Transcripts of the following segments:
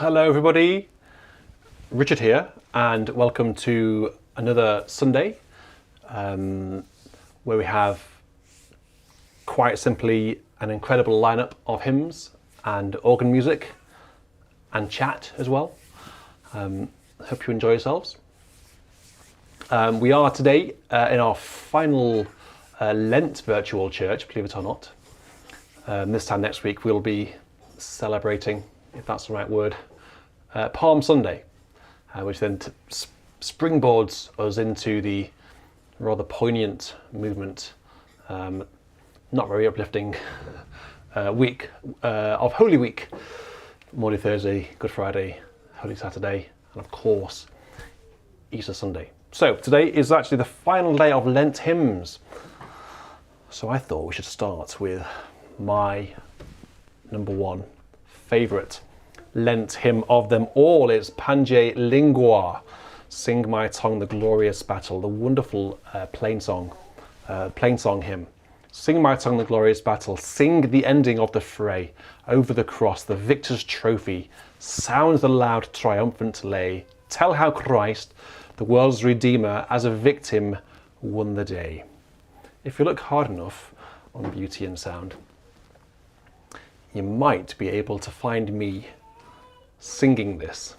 Hello everybody, Richard here, and welcome to another Sunday where we have quite simply an incredible lineup of hymns and organ music and chat as well. Hope you enjoy yourselves. We are today in our final Lent virtual church, believe it or not. This time next week we'll be celebrating, if that's the right word, Palm Sunday, which then springboards us into the rather poignant movement, not very uplifting week of Holy Week, Maundy Thursday, Good Friday, Holy Saturday, and of course Easter Sunday. So today is actually the final day of Lent hymns. So I thought we should start with my number one favourite Lent hymn of them all. It's Pange Lingua, Sing My Tongue the Glorious Battle, the wonderful plain song hymn. Sing my tongue the glorious battle, sing the ending of the fray. Over the cross, the victor's trophy, sounds the loud triumphant lay. Tell how Christ, the world's Redeemer, as a victim won the day. If you look hard enough on Beauty and Sound, you might be able to find me singing this.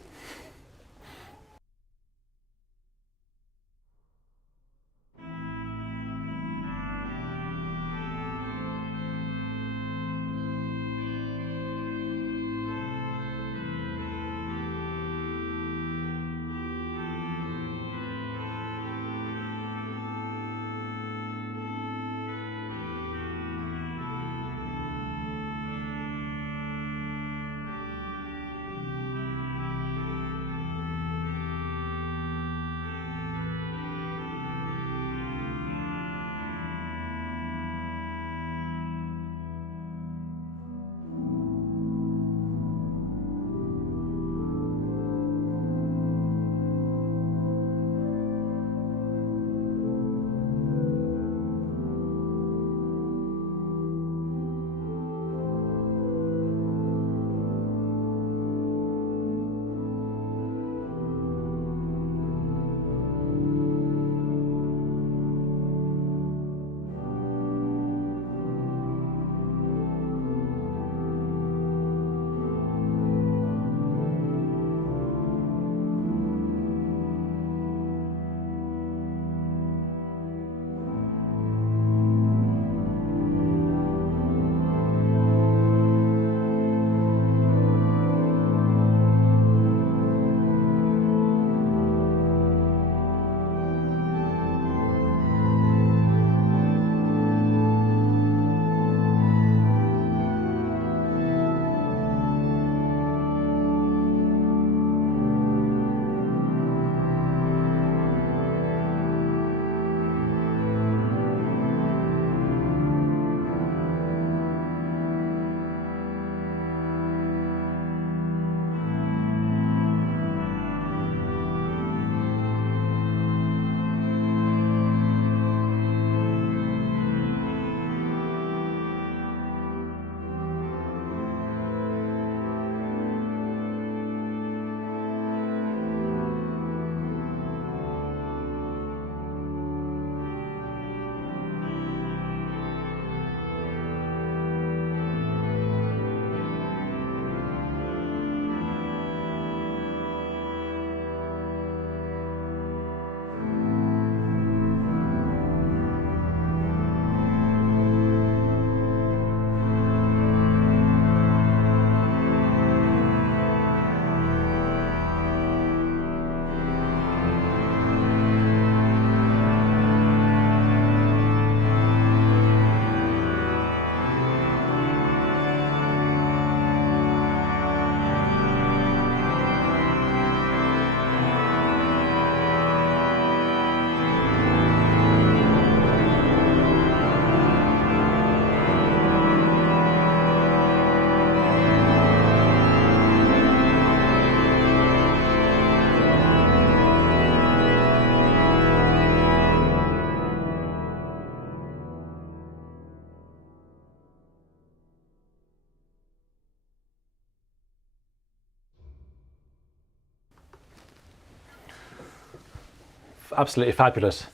absolutely fabulous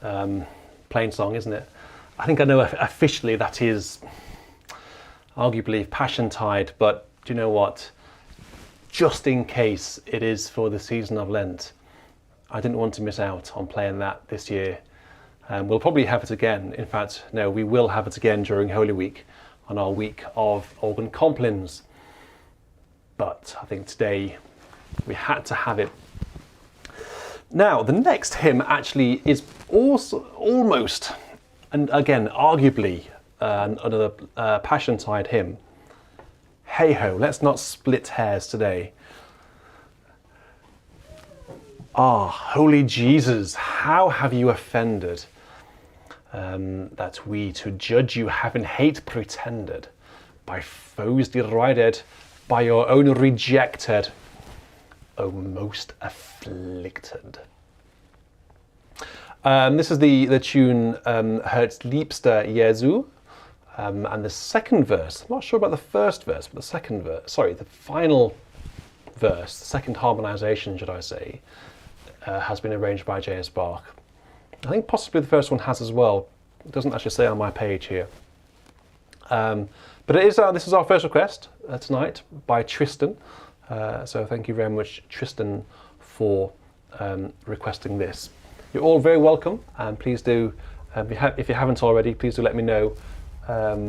plain song, isn't it? I think I know officially that is arguably Passion Tide, but do you know what? Just in case it is for the season of Lent, I didn't want to miss out on playing that this year. We'll probably have it again. In fact, no, we will have it again during Holy Week on our week of organ complins. But I think today we had to have it. Now, the next hymn actually is also almost, and again, arguably, another Passiontide hymn. Hey ho, let's not split hairs today. Ah, holy Jesus, how have you offended, that we to judge you have in hate pretended, by foes derided, by your own rejected, O most afflicted. This is the tune Herz liebster Jesu, and the second verse, I'm not sure about the first verse, but the second verse, sorry, the final verse, the second harmonisation, should I say, has been arranged by J.S. Bach. I think possibly the first one has as well. It doesn't actually say on my page here. But it is, this is our first request tonight by Tristan. So thank you very much, Tristan, for requesting this. You're all very welcome, and please do, if you haven't already, please do let me know. Let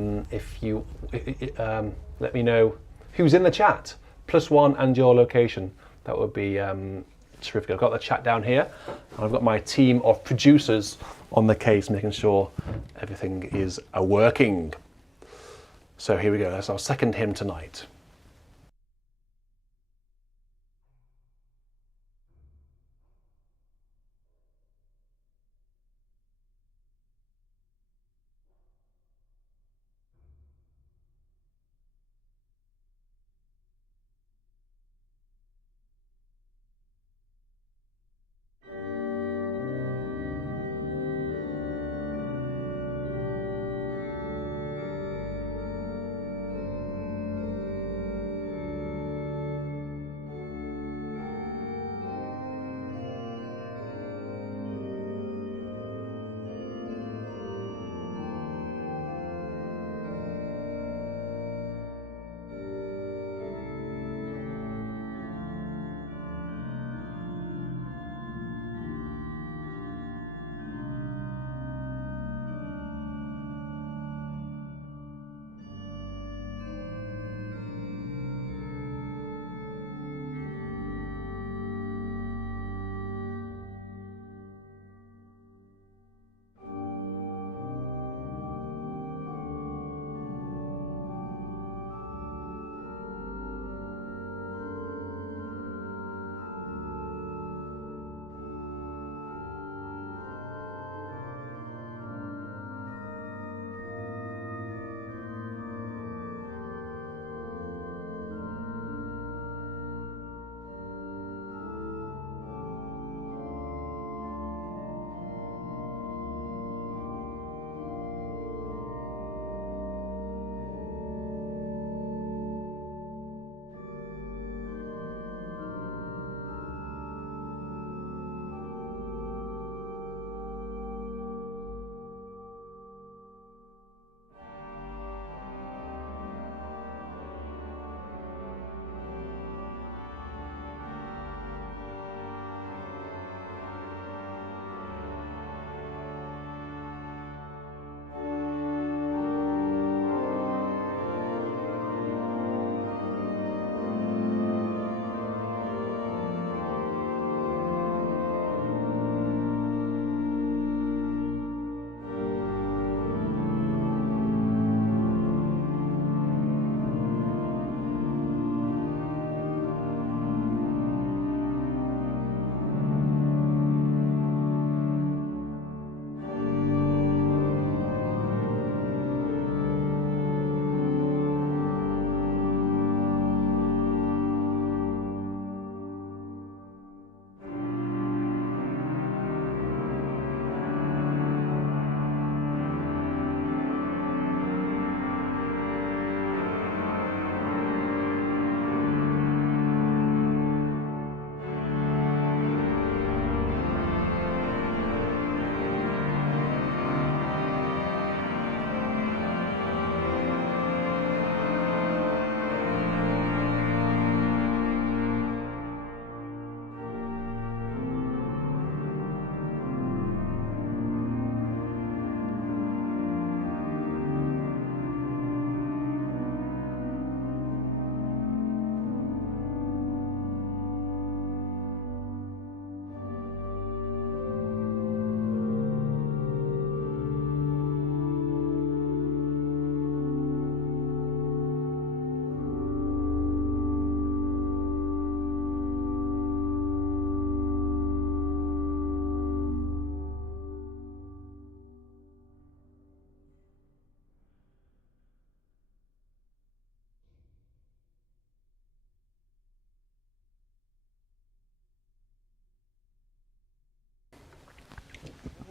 me know who's in the chat, +1 and your location. That would be terrific. I've got the chat down here, and I've got my team of producers on the case, making sure everything is working. So here we go. That's our second hymn tonight.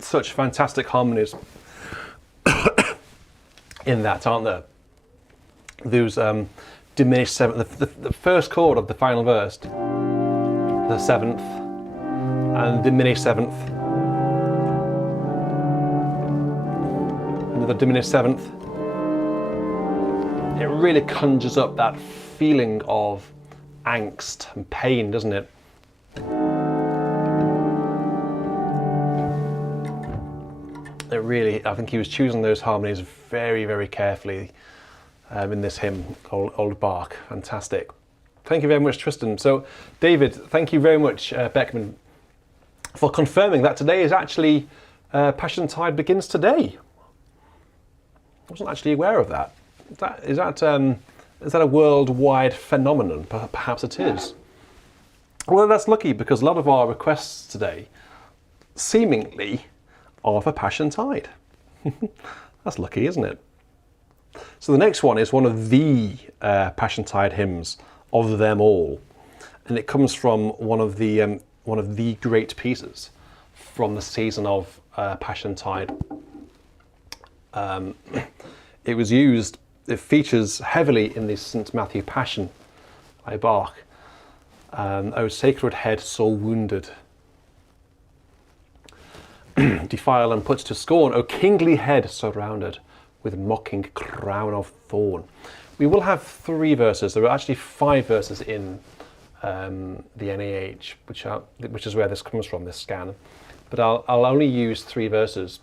such fantastic harmonies in that, aren't there? Those diminished seventh, the first chord of the final verse, the seventh, and diminished seventh, another diminished seventh. It really conjures up that feeling of angst and pain, doesn't it? It really, I think he was choosing those harmonies very, very carefully in this hymn, Old Bach. Fantastic. Thank you very much, Tristan. So, David, thank you very much, Beckman, for confirming that today is actually Passiontide begins today. I wasn't actually aware of that. Is that a worldwide phenomenon? Perhaps it is. Well, that's lucky, because a lot of our requests today, seemingly, are for Passiontide. That's lucky, isn't it? So the next one is one of the Passiontide hymns of them all, and it comes from one of the great pieces from the season of Passiontide. It features heavily in the St. Matthew Passion by Bach. O sacred head so wounded, defile and put to scorn, O kingly head surrounded with mocking crown of thorn. We will have 3 verses. There are actually 5 verses in the NAH, which is where this comes from, this scan. But I'll only use 3 verses.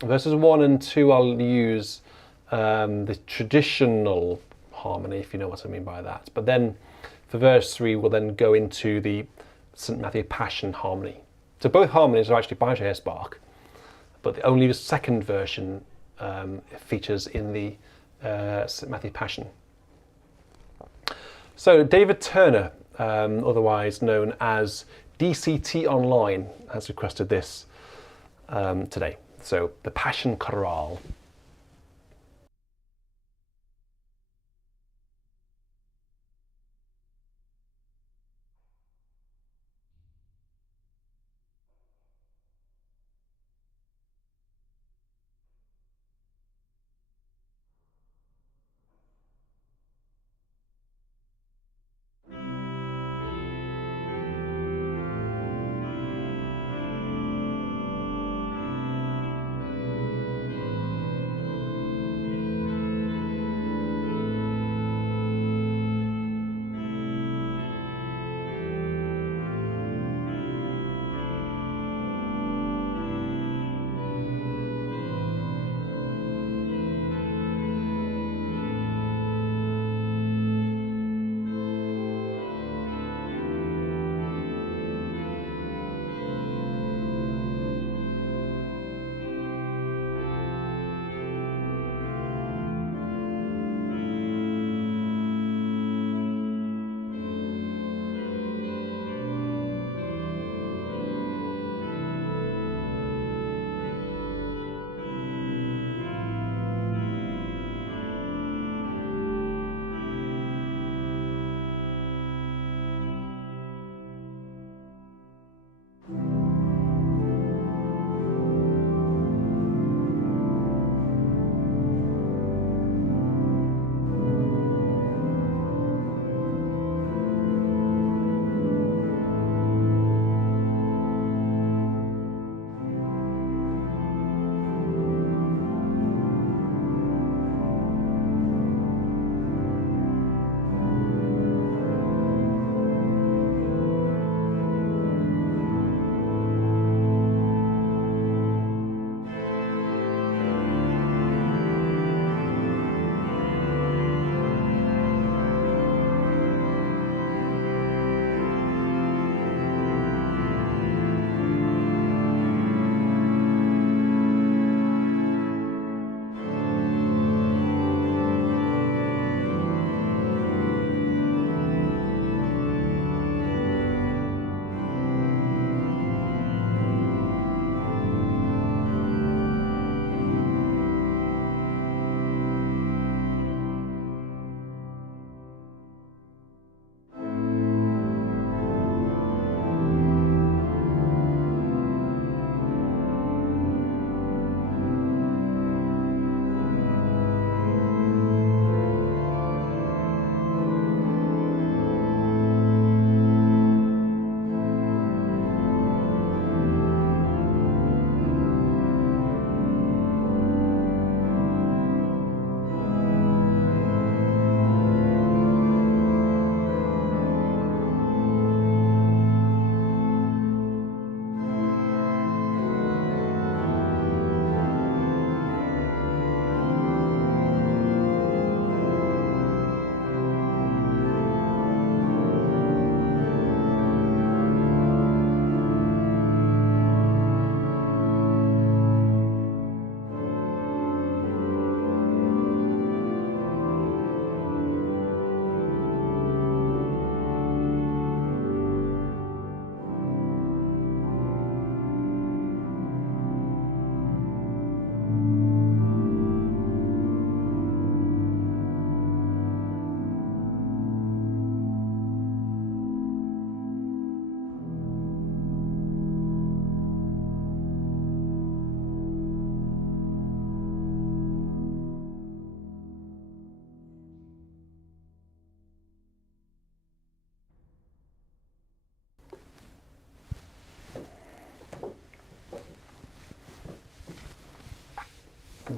Verses 1 and 2 I'll use the traditional harmony, if you know what I mean by that. But then for verse 3 we'll then go into the St. Matthew Passion harmony. So both harmonies are actually by J.S. Bach, but only the second version features in the St. Matthew Passion. So David Turner, otherwise known as DCT Online, has requested this today. So the Passion Chorale.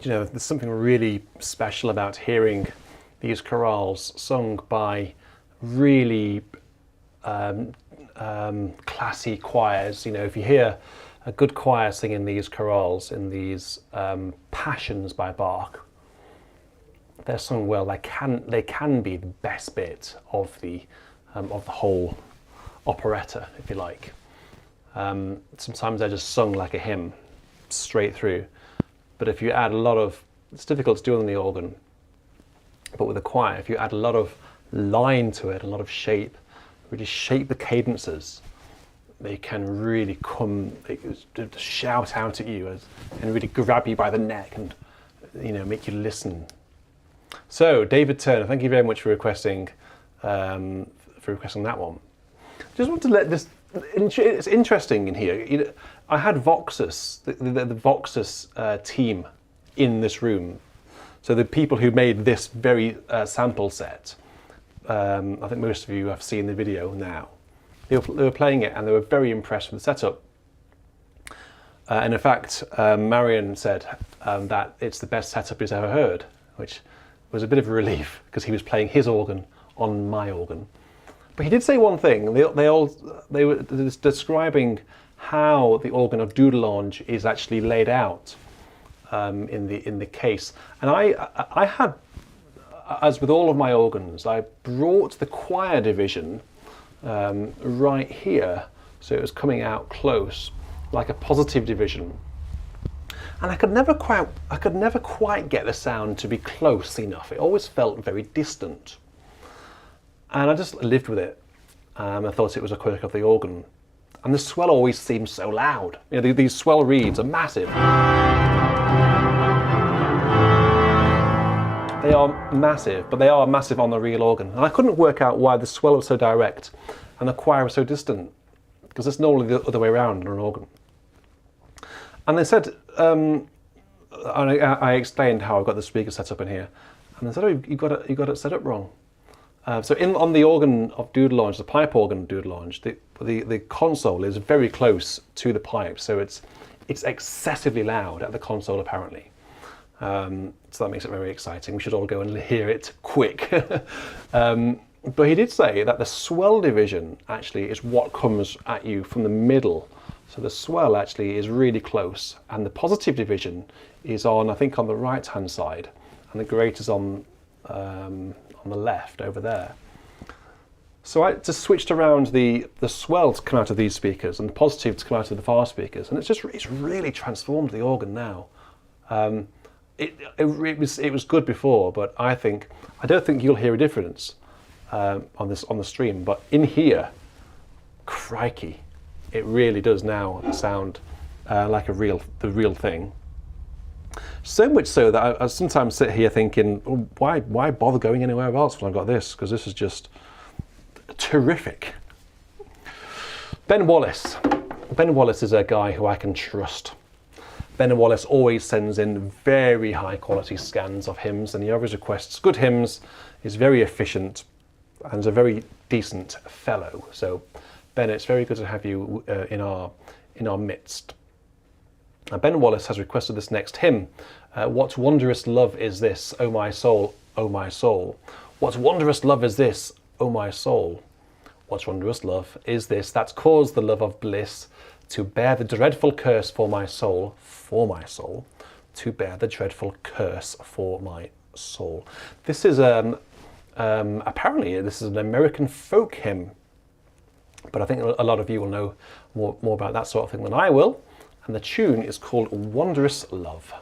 you know, there's something really special about hearing these chorales sung by really classy choirs. You know, if you hear a good choir singing these chorales in these passions by Bach, they're sung well. They can be the best bit of the whole operetta, if you like. Sometimes they're just sung like a hymn, straight through. But if you add a lot of, it's difficult to do on the organ, but with a choir, if you add a lot of line to it, a lot of shape, really shape the cadences, they can really shout out at you and really grab you by the neck and, you know, make you listen. So, David Turner, thank you very much for requesting that one. Just want to let this. It's interesting in here. You know, I had Voxus, the Voxus team, in this room. So the people who made this very sample set. I think most of you have seen the video now. They were playing it and they were very impressed with the setup. And in fact, Marion said that it's the best setup he's ever heard, which was a bit of a relief because he was playing his organ on my organ. But he did say one thing. They were describing how the organ of Dudelange is actually laid out in the case. And I had, as with all of my organs, I brought the choir division right here, so it was coming out close, like a positive division. And I could never quite get the sound to be close enough. It always felt very distant. And I just lived with it. I thought it was a quirk of the organ. And the swell always seems so loud. You know, these swell reeds are massive. They are massive, but they are massive on the real organ. And I couldn't work out why the swell was so direct and the choir was so distant, because it's normally the other way around on an organ. And they said, I explained how I've got the speaker set up in here, and they said, "Oh, you got it set up wrong." So on the organ of Dudelange, the pipe organ of Dudelange, the console is very close to the pipe, so it's excessively loud at the console apparently. So that makes it very exciting. We should all go and hear it quick. But he did say that the swell division actually is what comes at you from the middle. So the swell actually is really close, and the positive division is on, I think, on the right-hand side, and the grate is on the left over there. So I just switched around the swell to come out of these speakers and the positive to come out of the far speakers, and it's really transformed the organ now. It was good before, but I don't think you'll hear a difference on the stream. But in here, crikey, it really does now sound like the real thing. So much so that I sometimes sit here thinking, well, why bother going anywhere else when I've got this? Because this is just terrific. Ben Wallace. Ben Wallace is a guy who I can trust. Ben Wallace always sends in very high quality scans of hymns, and he always requests good hymns, is very efficient, and is a very decent fellow. So Ben, it's very good to have you in our midst. Ben Wallace has requested this next hymn. What wondrous love is this, O my soul, O my soul? What wondrous love is this, O my soul? What wondrous love is this that's caused the love of bliss to bear the dreadful curse for my soul, to bear the dreadful curse for my soul. This is apparently this is an American folk hymn, but I think a lot of you will know more about that sort of thing than I will. And the tune is called Wondrous Love.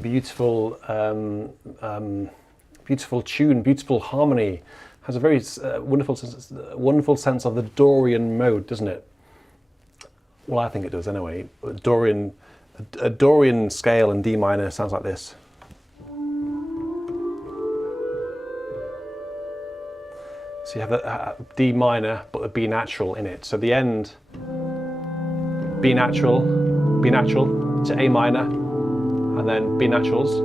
beautiful, beautiful tune, beautiful harmony. Has a very wonderful sense of the Dorian mode, doesn't it? Well, I think it does anyway. A Dorian scale in D minor sounds like this. So you have a D minor, but a B natural in it. So the end, B natural to A minor, and then B naturals.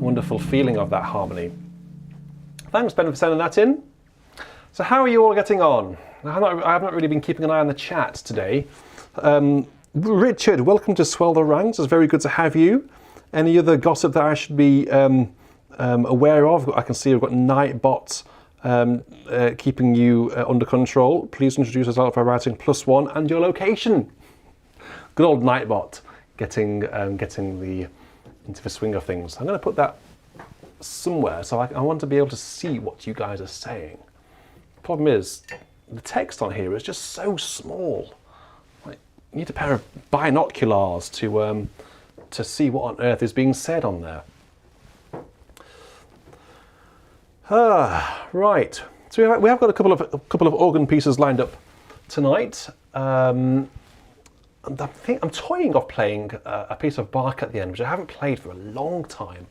Wonderful feeling of that harmony. Thanks, Ben, for sending that in. So how are you all getting on? I have not really been keeping an eye on the chat today. Richard, welcome to Swell the Ranks. It's very good to have you. Any other gossip that I should be aware of? I can see I've got Nightbot keeping you under control. Please introduce yourself by writing +1 and your location. Good old Nightbot getting into the swing of things. I'm going to put that somewhere, so I want to be able to see what you guys are saying. The problem is, the text on here is just so small. Like, you need a pair of binoculars to see what on earth is being said on there. Right. So we have got a couple of organ pieces lined up tonight. And I think I'm toying of playing a piece of Bach at the end, which I haven't played for a long time.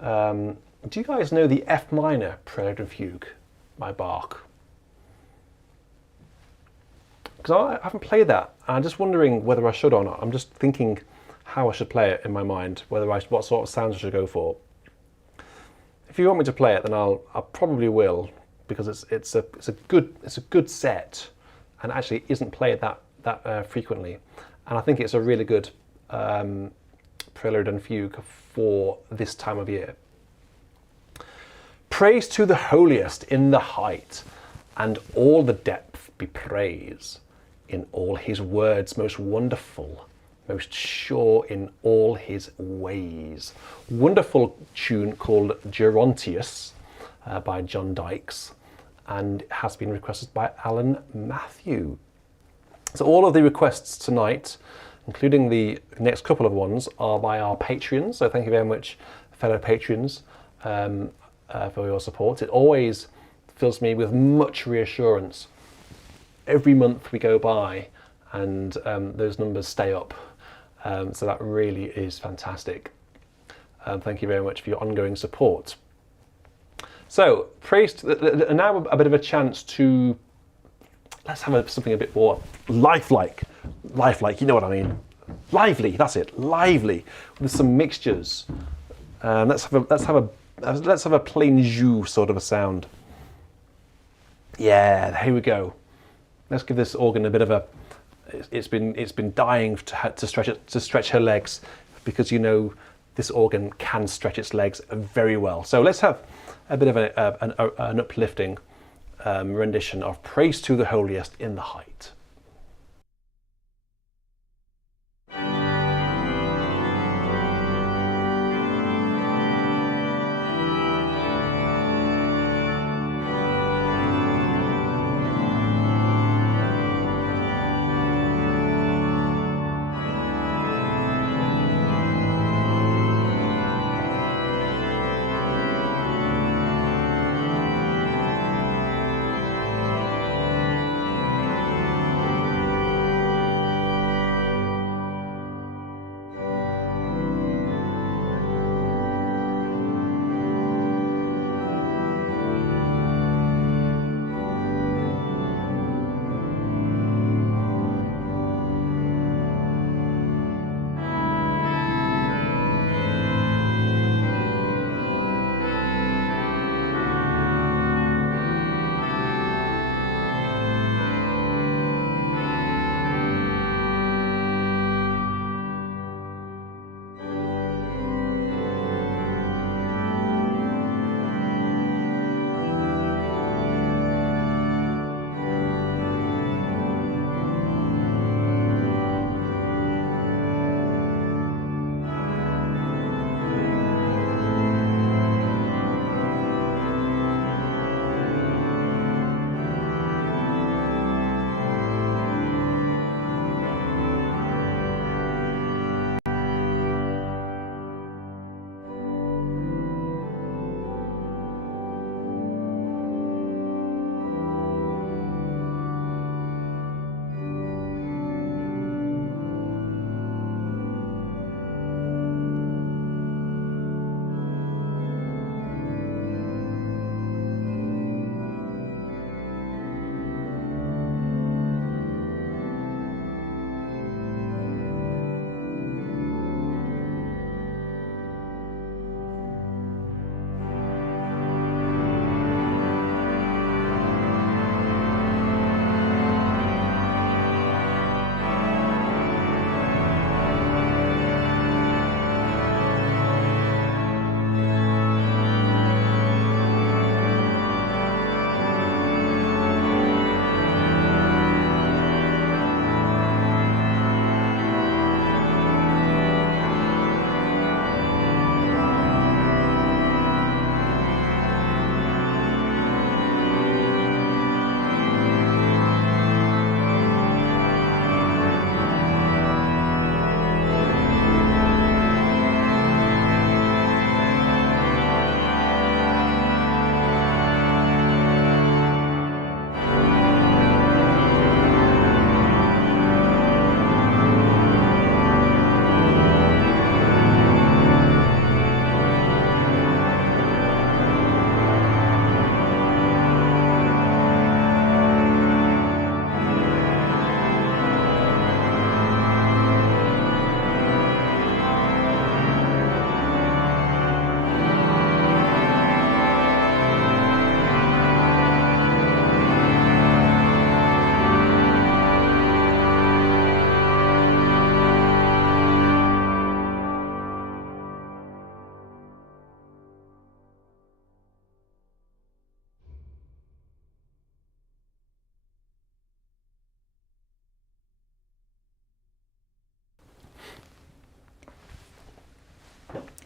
Do you guys know the F minor Prelude and Fugue by Bach? Because I haven't played that. I'm just wondering whether I should or not. I'm just thinking how I should play it in my mind, what sort of sounds I should go for. If you want me to play it, then I probably will, because it's a good set, and actually isn't played that frequently, and I think it's a really good Prelude and Fugue for this time of year. Praise to the holiest in the height, and all the depth be praise. In all his words most wonderful, most sure in all his ways. Wonderful tune called Gerontius by John Dykes, and has been requested by Alan Matthew. So all of the requests tonight, including the next couple of ones, are by our Patreons. So thank you very much, fellow Patreons, for your support. It always fills me with much reassurance. Every month we go by and those numbers stay up. So that really is fantastic. Thank you very much for your ongoing support. So, now a bit of a chance to, let's have something a bit more lifelike, you know what I mean. Lively, that's it, lively, with some mixtures. Let's have a plain jus sort of a sound. Yeah, here we go. Let's give this organ a bit of a. It's been dying to stretch her legs, because you know this organ can stretch its legs very well. So let's have a bit of an uplifting rendition of Praise to the Holiest in the Height.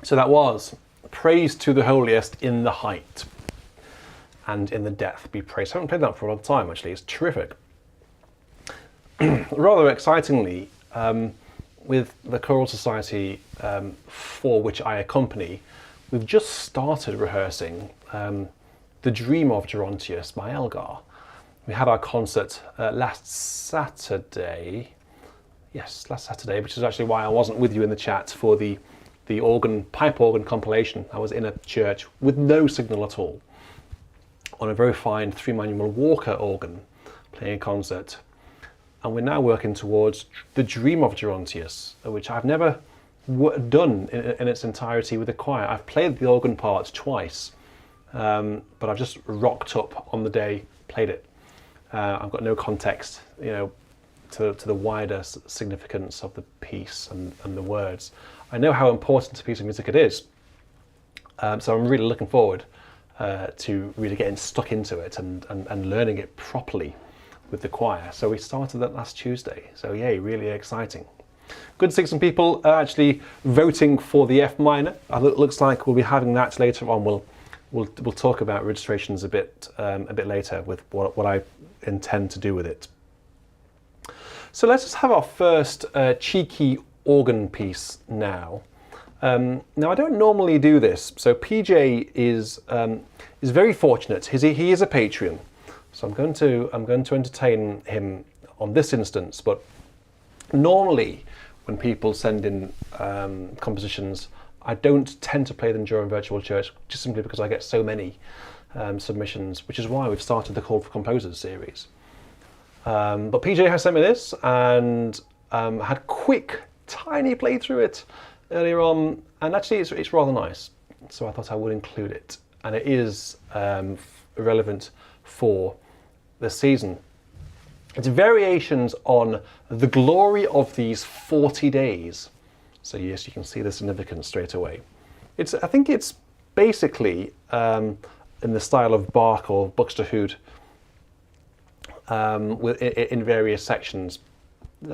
So that was Praise to the Holiest in the Height and in the Depth be praised. I haven't played that for a long time, actually. It's terrific. Rather excitingly, with the Choral Society for which I accompany, we've just started rehearsing The Dream of Gerontius by Elgar. We had our concert last Saturday. Yes, last Saturday, which is actually why I wasn't with you in the chat for the pipe organ compilation. I was in a church with no signal at all on a very fine 3-manual Walker organ playing a concert. And we're now working towards The Dream of Gerontius, which I've never done in its entirety with the choir. I've played the organ parts twice, but I've just rocked up on the day, played it. I've got no context, to the wider significance of the piece and the words. I know how important a piece of music it is, so I'm really looking forward to really getting stuck into it and learning it properly with the choir. So we started that last Tuesday, so yay, really exciting. Good to see some people actually voting for the F minor. It looks like we'll be having that later on. We'll talk about registrations a bit later with what I intend to do with it. So let's just have our first cheeky organ piece now. Now I don't normally do this. So PJ is very fortunate. He is a Patreon, so I'm going to entertain him on this instance. But normally, when people send in compositions, I don't tend to play them during Virtual Church, just simply because I get so many submissions, which is why we've started the Call for Composers series. But PJ has sent me this and had quick, tiny play through it earlier on, and actually it's rather nice, so I thought I would include it, and it is relevant for the season. It's variations on The Glory of These 40 Days. So yes, you can see the significance straight away. I think it's basically in the style of Bach or Buxtehude, in various sections.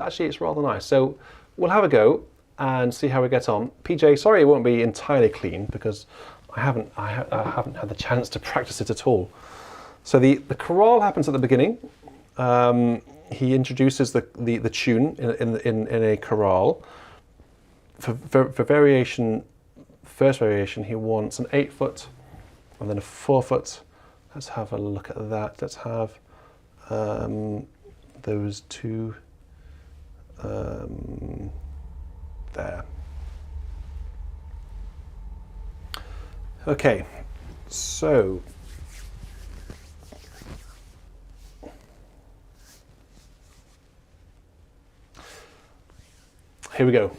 Actually, it's rather nice. So we'll have a go and see how we get on. PJ, sorry it won't be entirely clean because I haven't had the chance to practice it at all. So the chorale happens at the beginning. He introduces the tune in a chorale. For variation, first variation, he wants an 8-foot and then a 4-foot. Let's have a look at that. Let's have those two there. Okay, so here we go.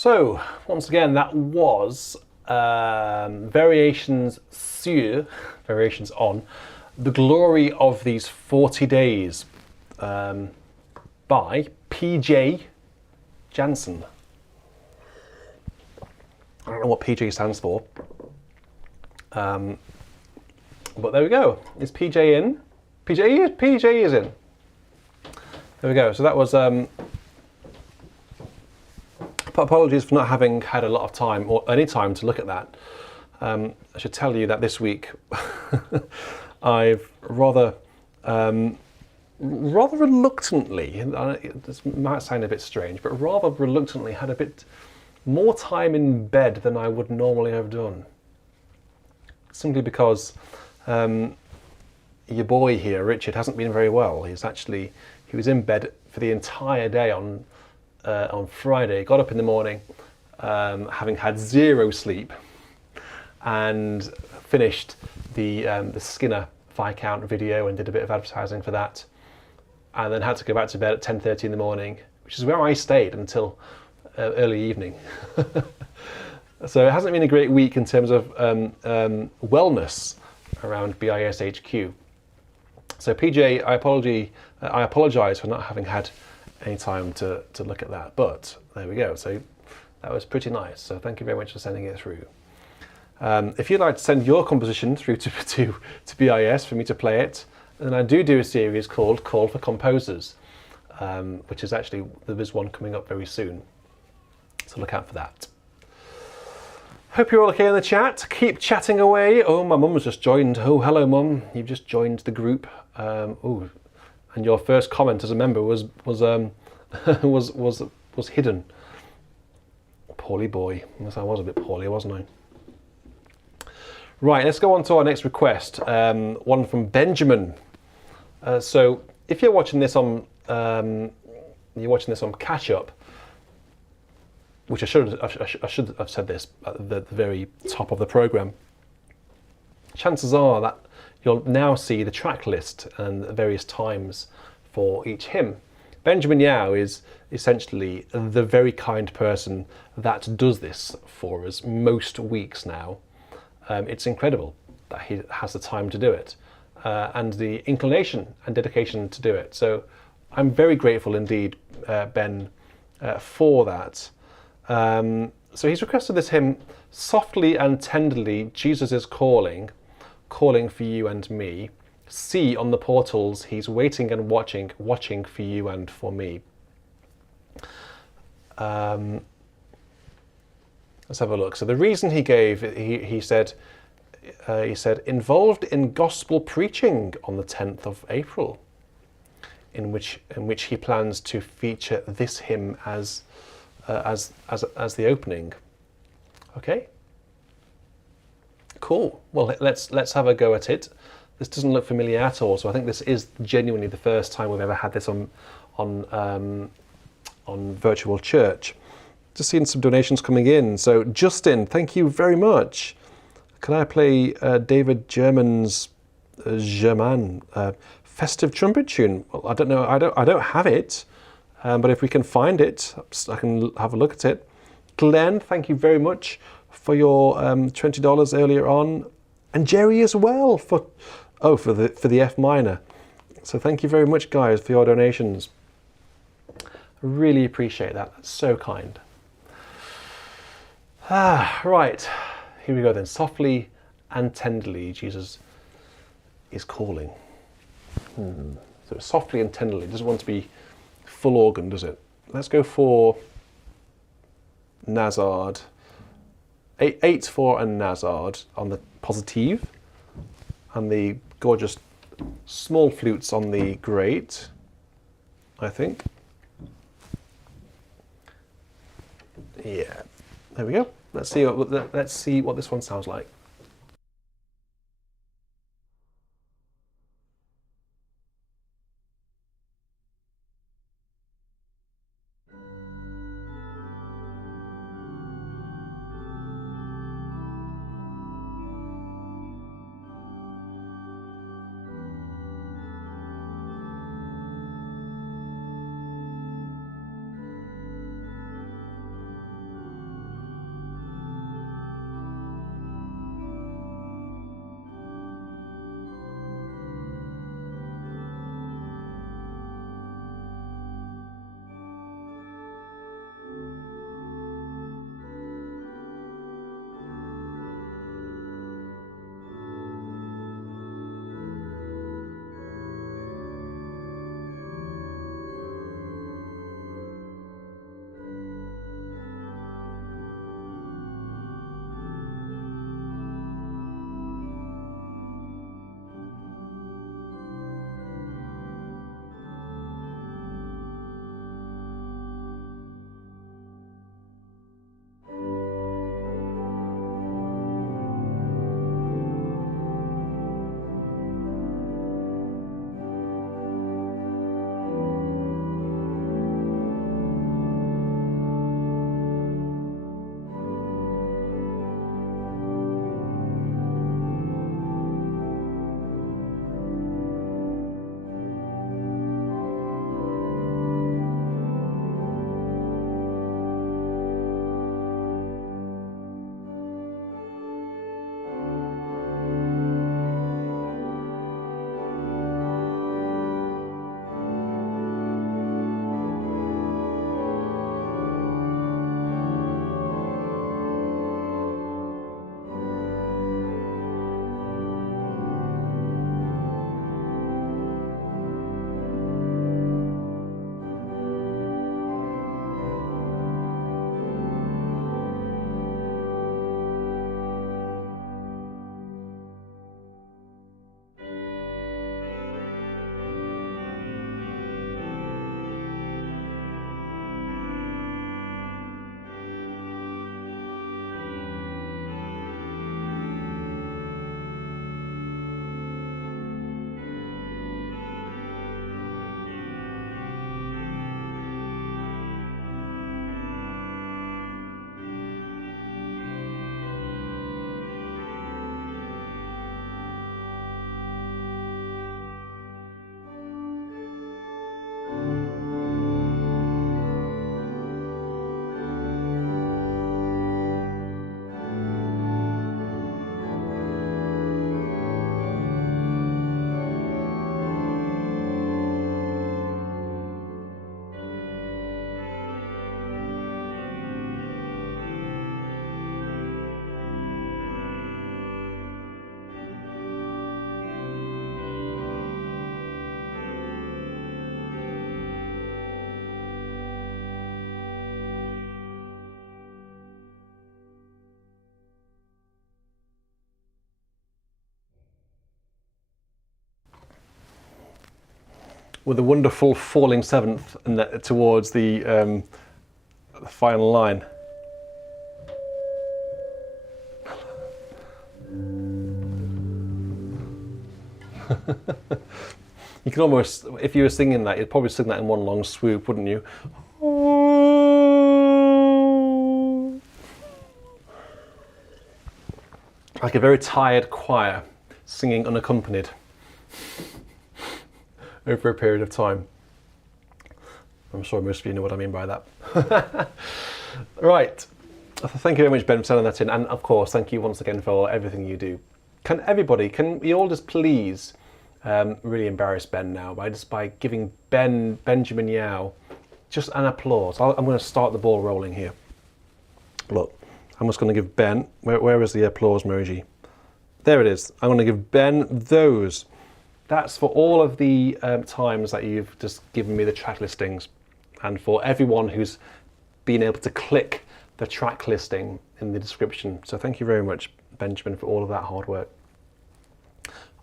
So, once again, that was variations sur, variations on, The Glory of These 40 Days by PJ Janson. I don't know what PJ stands for. But there we go. Is PJ in? PJ is in. There we go. So that was... apologies for not having had a lot of time or any time to look at that. I should tell you that this week I've rather reluctantly, this might sound a bit strange, but rather reluctantly had a bit more time in bed than I would normally have done. Simply because your boy here, Richard, hasn't been very well. He was in bed for the entire day on Friday. Got up in the morning, having had zero sleep, and finished the Skinner Viscount video and did a bit of advertising for that, and then had to go back to bed at 10:30 in the morning, which is where I stayed until early evening. So it hasn't been a great week in terms of wellness around BIS HQ. So PJ, I apologise for not having had any time to look at that, but there we go. So that was pretty nice. So thank you very much for sending it through. If you'd like to send your composition through to BIS for me to play it, then I do a series called Call for Composers, which is actually, there is one coming up very soon. So look out for that. Hope you're all okay in the chat. Keep chatting away. Oh, my mum has just joined. Oh, hello, mum. You've just joined the group. Oh, and your first comment as a member was hidden. Poorly boy. Yes, I was a bit poorly, wasn't I? Right, let's go on to our next request. One from Benjamin. So if you're watching this on catch up, which I should have said this at the very top of the program. Chances are that you'll now see the track list and the various times for each hymn. Benjamin Yao is essentially the very kind person that does this for us most weeks now. It's incredible that he has the time to do it and the inclination and dedication to do it. So I'm very grateful indeed, Ben, for that. So he's requested this hymn, Softly and Tenderly, Jesus is calling for you and me. See on the portals, he's waiting and watching for you and for me. Let's have a look. So the reason he gave, he said, involved in gospel preaching on the 10th of April, in which he plans to feature this hymn as the opening. Okay. Cool. Well, let's have a go at it. This doesn't look familiar at all, so I think this is genuinely the first time we've ever had this on Virtual Church. Just seeing some donations coming in. So Justin, thank you very much. Can I play David German's German festive trumpet tune? Well, I don't know. I don't have it. But if we can find it, I can have a look at it. Glenn, thank you very much for your $20 earlier on, and Jerry as well for the F minor. So thank you very much, guys, for your donations. I really appreciate that. That's so kind. Right, here we go then. Softly and tenderly, Jesus is calling. So softly and tenderly. It doesn't want to be full organ, does it? Let's go for Nazard. 8/4 and Nazard on the positive, and the gorgeous small flutes on the great, I think. Yeah, there we go. Let's see what this one sounds like. with a wonderful falling seventh and towards the final line. You can almost, if you were singing that, you'd probably sing that in one long swoop, wouldn't you? Like a very tired choir singing unaccompanied over a period of time. I'm sure most of you know what I mean by that. Right. Thank you very much, Ben, for sending that in. And of course, thank you once again for everything you do. Can we all just please really embarrass Ben now by giving Benjamin Yao just an applause. I'm going to start the ball rolling here. Look, I'm just going to give Ben, where is the applause emoji? There it is. I'm going to give Ben those. That's for all of the times that you've just given me the track listings, and for everyone who's been able to click the track listing in the description. So thank you very much, Benjamin, for all of that hard work.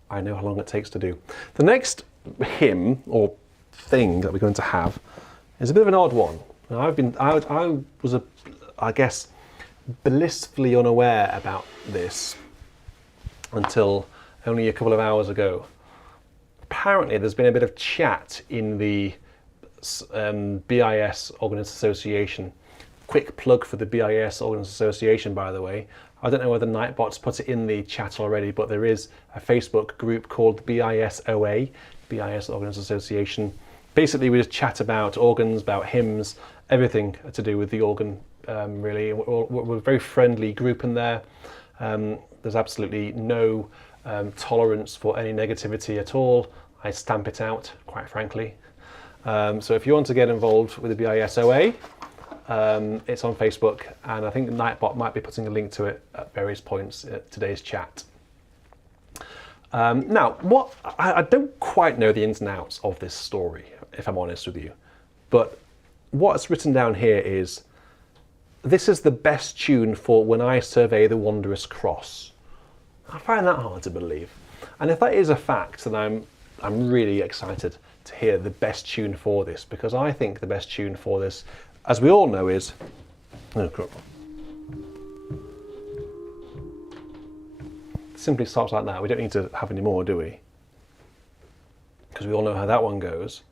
I know how long it takes to do. The next hymn or thing that we're going to have is a bit of an odd one. Now, I was I guess blissfully unaware about this until only a couple of hours ago. Apparently, there's been a bit of chat in the BIS Organist Association. Quick plug for the BIS Organist Association, by the way. I don't know whether Nightbot's put it in the chat already, but there is a Facebook group called BISOA, BIS Organist Association. Basically, we just chat about organs, about hymns, everything to do with the organ, really. We're a very friendly group in there. There's absolutely no tolerance for any negativity at all. I stamp it out, quite frankly. So if you want to get involved with the BISOA, it's on Facebook, and I think Nightbot might be putting a link to it at various points in today's chat. Now, I don't quite know the ins and outs of this story, if I'm honest with you, but what's written down here is, this is the best tune for When I Survey the Wondrous Cross. I find that hard to believe. And if that is a fact, then I'm really excited to hear the best tune for this, because I think the best tune for this, as we all know, is... Oh, crap. It simply starts like that. We don't need to have any more, do we? Because we all know how that one goes.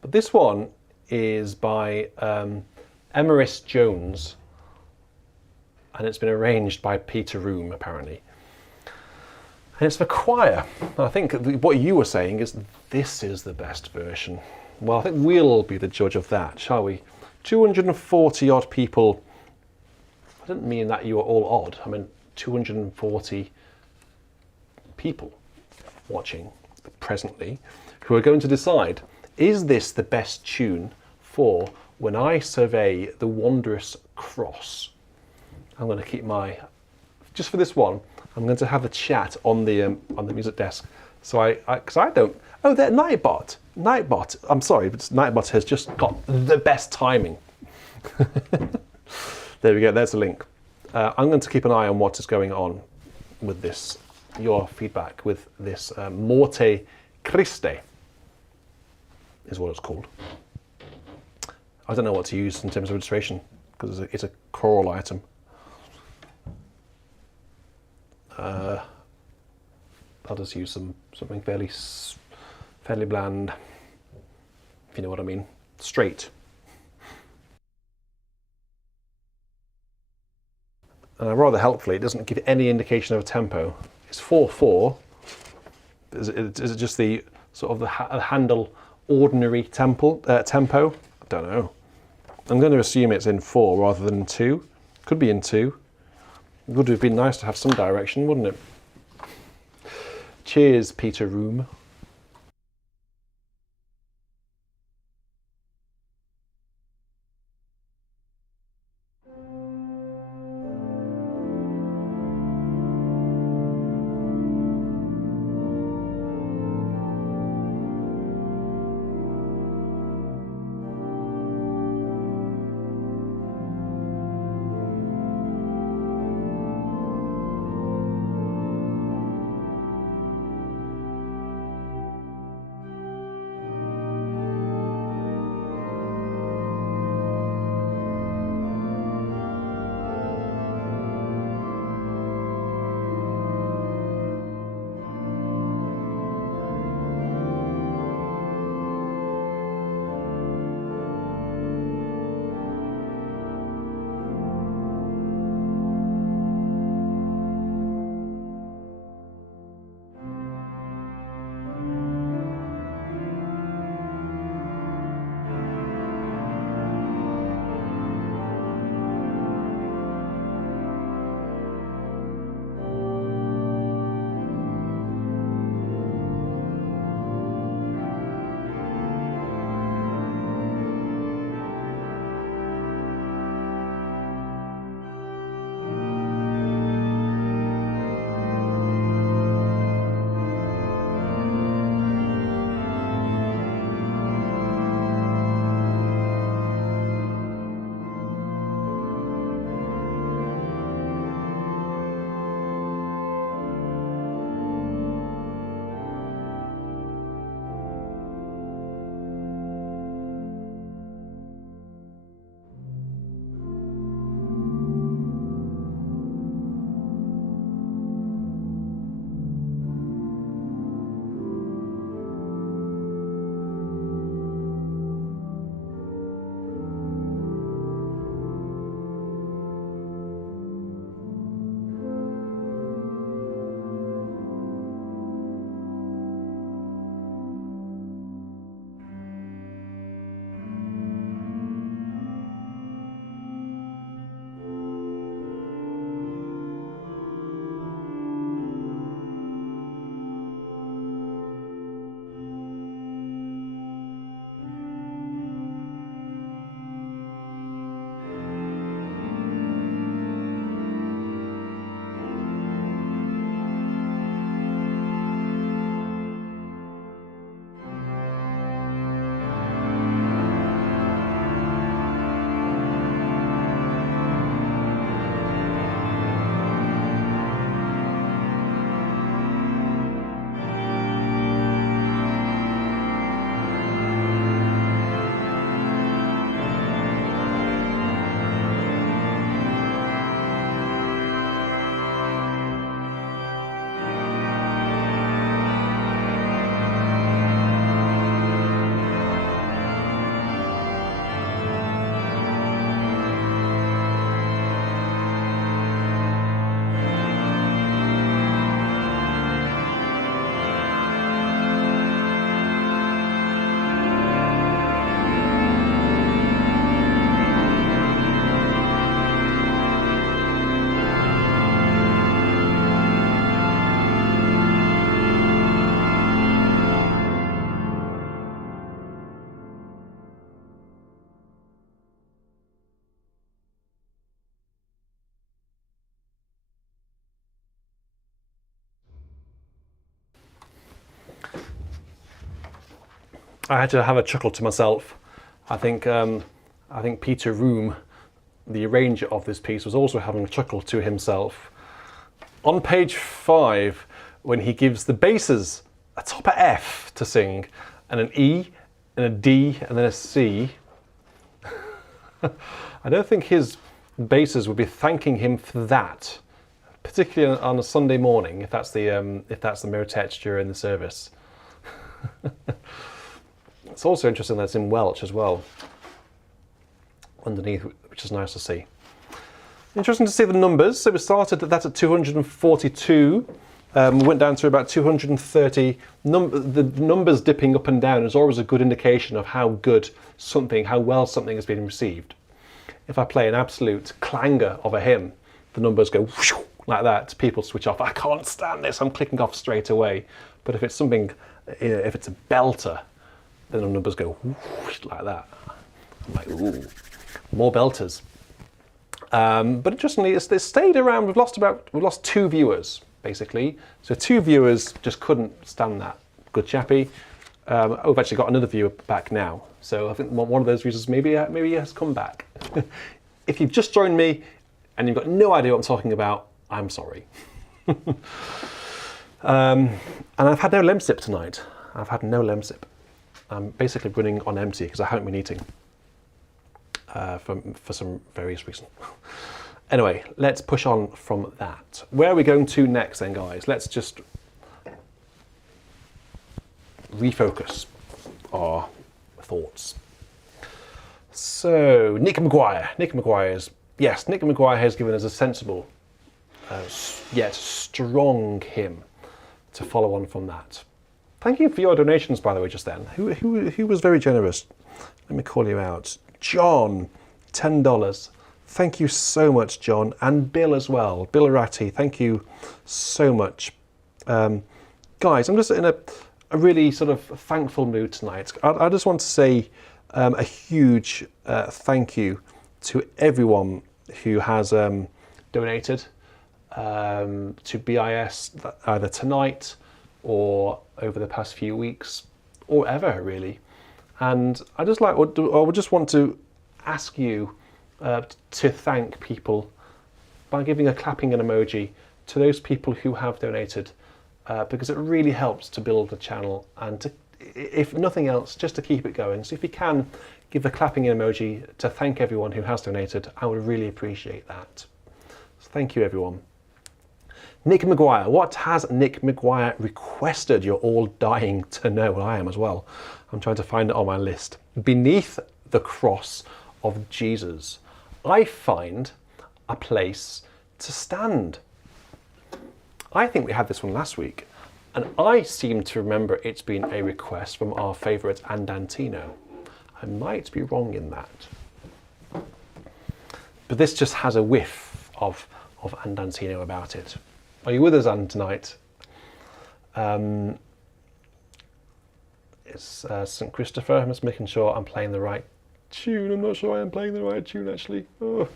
But this one is by Emerys Jones, and it's been arranged by Peter Room, apparently. And it's for choir. I think what you were saying is this is the best version. Well, I think we'll be the judge of that, shall we? 240 odd people. I didn't mean that you were all odd. I meant 240 people watching presently who are going to decide, is this the best tune for When I Survey the Wondrous Cross? I'm going to keep just for this one, I'm going to have a chat on the music desk. So because I don't. Oh, that Nightbot. I'm sorry, but Nightbot has just got the best timing. There we go. There's a link. I'm going to keep an eye on what is going on with this. Your feedback with this Morte Christe is what it's called. I don't know what to use in terms of registration because it's a choral item. I'll just use something fairly bland, if you know what I mean. Straight. And rather helpfully, it doesn't give any indication of a tempo. It's 4/4. Is it just the sort of the Handel ordinary tempo? I don't know. I'm going to assume it's in 4 rather than 2. Could be in 2. It would have been nice to have some direction, wouldn't it? Cheers, Peter Room. I had to have a chuckle to myself. I think Peter Room, the arranger of this piece, was also having a chuckle to himself. On page 5, when he gives the basses a top of F to sing, and an E, and a D, and then a C, I don't think his basses would be thanking him for that, particularly on a Sunday morning, if that's the motet during the service. It's also interesting that it's in Welsh as well, underneath, which is nice to see. Interesting to see the numbers. So we started that at 242, went down to about 230. The numbers dipping up and down is always a good indication of how well something has been received. If I play an absolute clanger of a hymn, the numbers go whoosh, like that. People switch off. I can't stand this. I'm clicking off straight away. But if it's something, if it's a belter, then the numbers go whoosh, like that. I'm like, ooh, more belters. But interestingly, it's stayed around. We've lost 2 viewers basically. So 2 viewers just couldn't stand that. Good chappy. We've actually got another viewer back now. So I think one of those viewers maybe he has come back. If you've just joined me and you've got no idea what I'm talking about, I'm sorry. And I've had no lemsip tonight. I've had no lemsip. I'm basically running on empty because I haven't been eating for some various reason. Anyway, let's push on from that. Where are we going to next then, guys? Let's just refocus our thoughts. So, Nick McVeigh. Nick McVeigh has given us a sensible yet strong hymn to follow on from that. Thank you for your donations, by the way, just then. Who was very generous? Let me call you out. John, $10. Thank you so much, John. And Bill as well. Bill Arati, thank you so much. Guys, I'm just in a really sort of thankful mood tonight. I just want to say a huge thank you to everyone who has donated to BIS either tonight or over the past few weeks or ever, really. And I would just want to ask you to thank people by giving a clapping emoji to those people who have donated, because it really helps to build the channel and to, if nothing else, just to keep it going. So if you can give a clapping emoji to thank everyone who has donated, I would really appreciate that. So thank you, everyone. Nick McVeigh, what has Nick McVeigh requested? You're all dying to know. Well, I am as well. I'm trying to find it on my list. Beneath the cross of Jesus, I find a place to stand. I think we had this one last week, and I seem to remember it's been a request from our favourite Andantino. I might be wrong in that. But this just has a whiff of Andantino about it. Are you with us, Anne, tonight? It's St. Christopher. I'm just making sure I'm playing the right tune. I'm not sure I am playing the right tune, actually. Oh.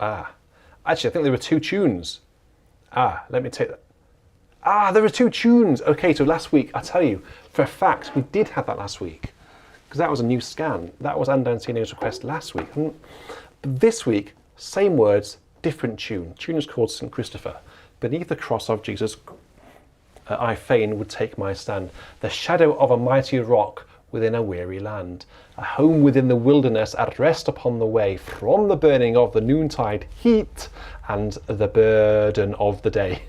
Actually, I think there were 2 tunes. Let me take that. There were 2 tunes. Okay, so last week, I tell you, for a fact, we did have that last week, because that was a new scan. That was Andantino's request last week. But this week, same words, different tune. Tune is called St. Christopher. Beneath the cross of Jesus, I fain would take my stand. The shadow of a mighty rock within a weary land. A home within the wilderness at rest upon the way from the burning of the noontide heat and the burden of the day.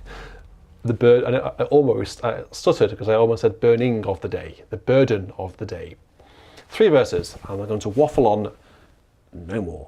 I almost stuttered because I almost said burning of the day. The burden of the day. 3 verses, and I'm going to waffle on no more.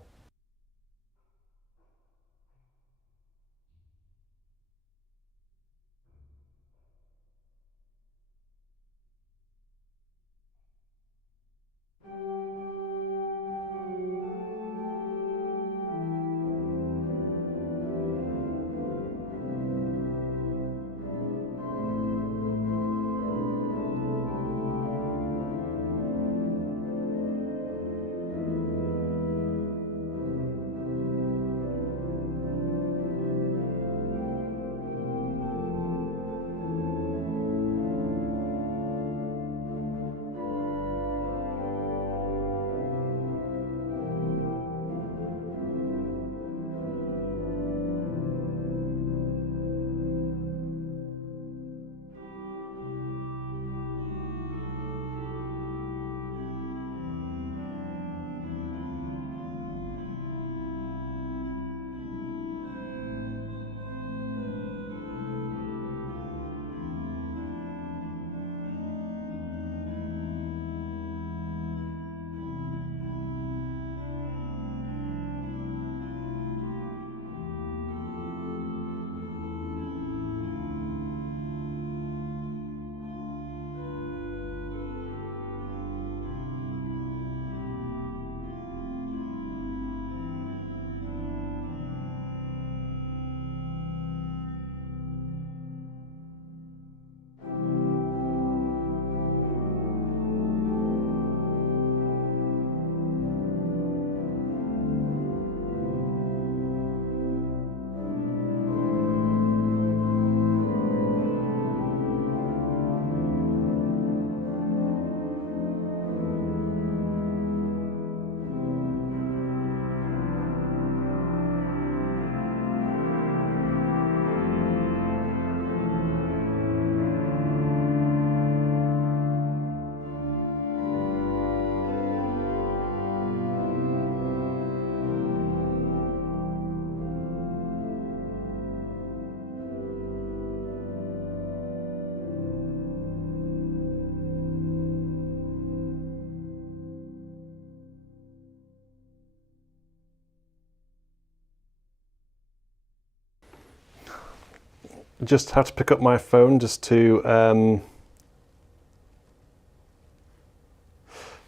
just have to pick up my phone just to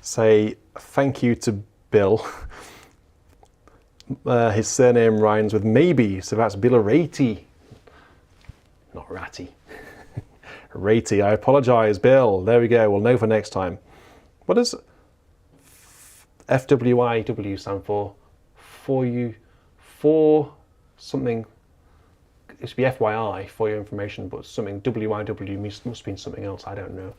say thank you to Bill. His surname rhymes with maybe, so that's Bill Ratey. Not Ratty. Ratey, I apologise, Bill. There we go, we'll know for next time. What does FWIW stand for? For something. It should be FYI, for your information, but something WIW must mean something else, I don't know.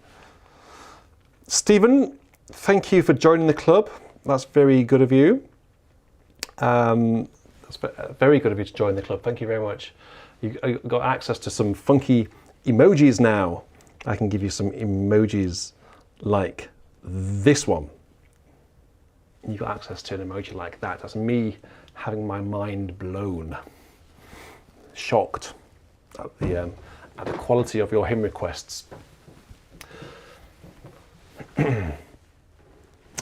Stephen, thank you for joining the club. That's very good of you. That's very good of you to join the club. Thank you very much. You got access to some funky emojis now. I can give you some emojis like this one. You got access to an emoji like that. That's me having my mind blown. Shocked at the quality of your hymn requests.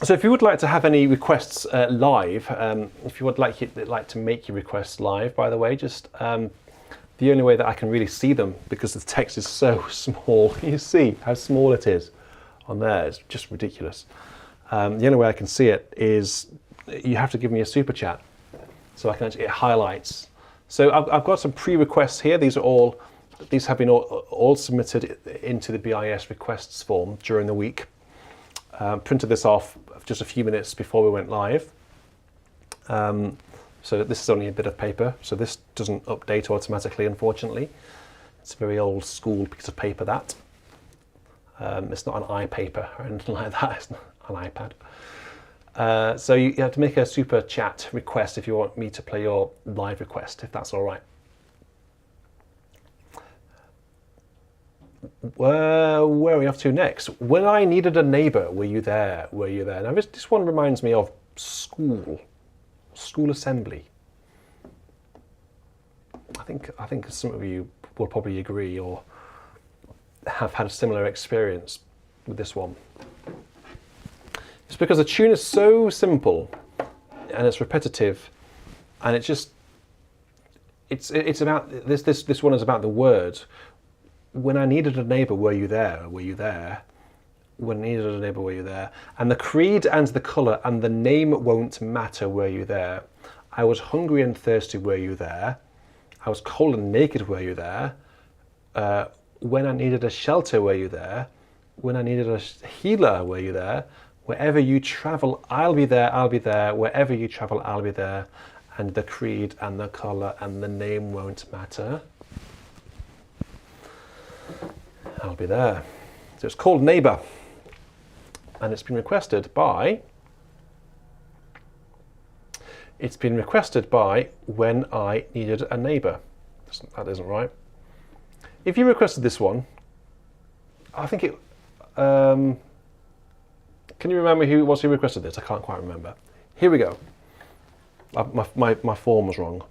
So if you would like to have any requests live, if you would like to make your requests live, by the way, just the only way that I can really see them, because the text is so small, you see how small it is on there, it's just ridiculous. The only way I can see it is you have to give me a super chat, so I can actually, it highlights. So I've got some pre-requests here. These have been all submitted into the BIS requests form during the week. Printed this off just a few minutes before we went live. So this is only a bit of paper, so this doesn't update automatically, unfortunately. It's a very old school piece of paper, that. It's not an iPaper or anything like that, it's not an iPad. So you have to make a super chat request if you want me to play your live request, if that's all right. Where are we off to next? When I needed a neighbour, were you there? Were you there? Now this one reminds me of school assembly. I think some of you will probably agree or have had a similar experience with this one. It's because the tune is so simple and it's repetitive, and it's about this one is about the word. When I needed a neighbour, were you there? Were you there? When I needed a neighbour, were you there? And the creed and the colour and the name won't matter, were you there? I was hungry and thirsty, were you there? I was cold and naked, were you there? When I needed a shelter, were you there? When I needed a healer, were you there? Wherever you travel, I'll be there, I'll be there. Wherever you travel, I'll be there. And the creed and the colour and the name won't matter. I'll be there. So it's called Neighbour, and it's been requested by When I Needed a Neighbour. That isn't right. If you requested this one, I think it. Can you remember who it was who requested this? I can't quite remember. Here we go. My form was wrong.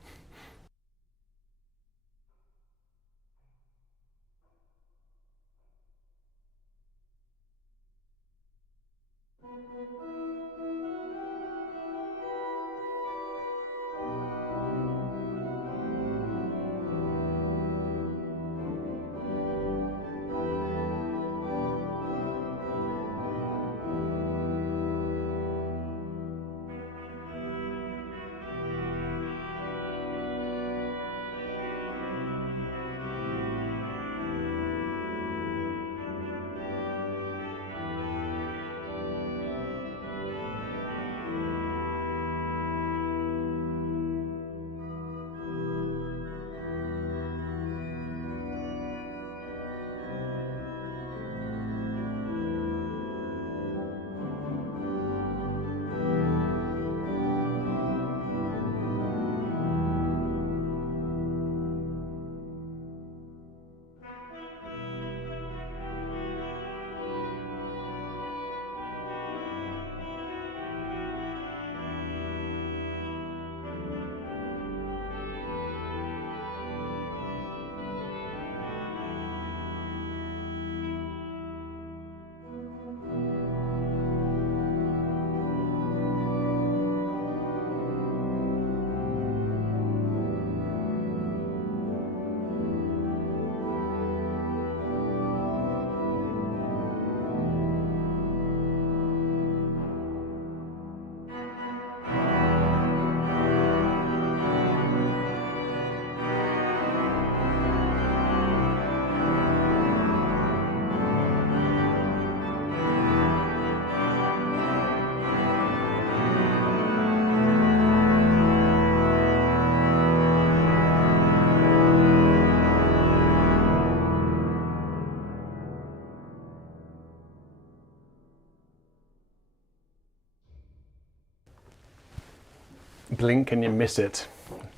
blink and you miss it.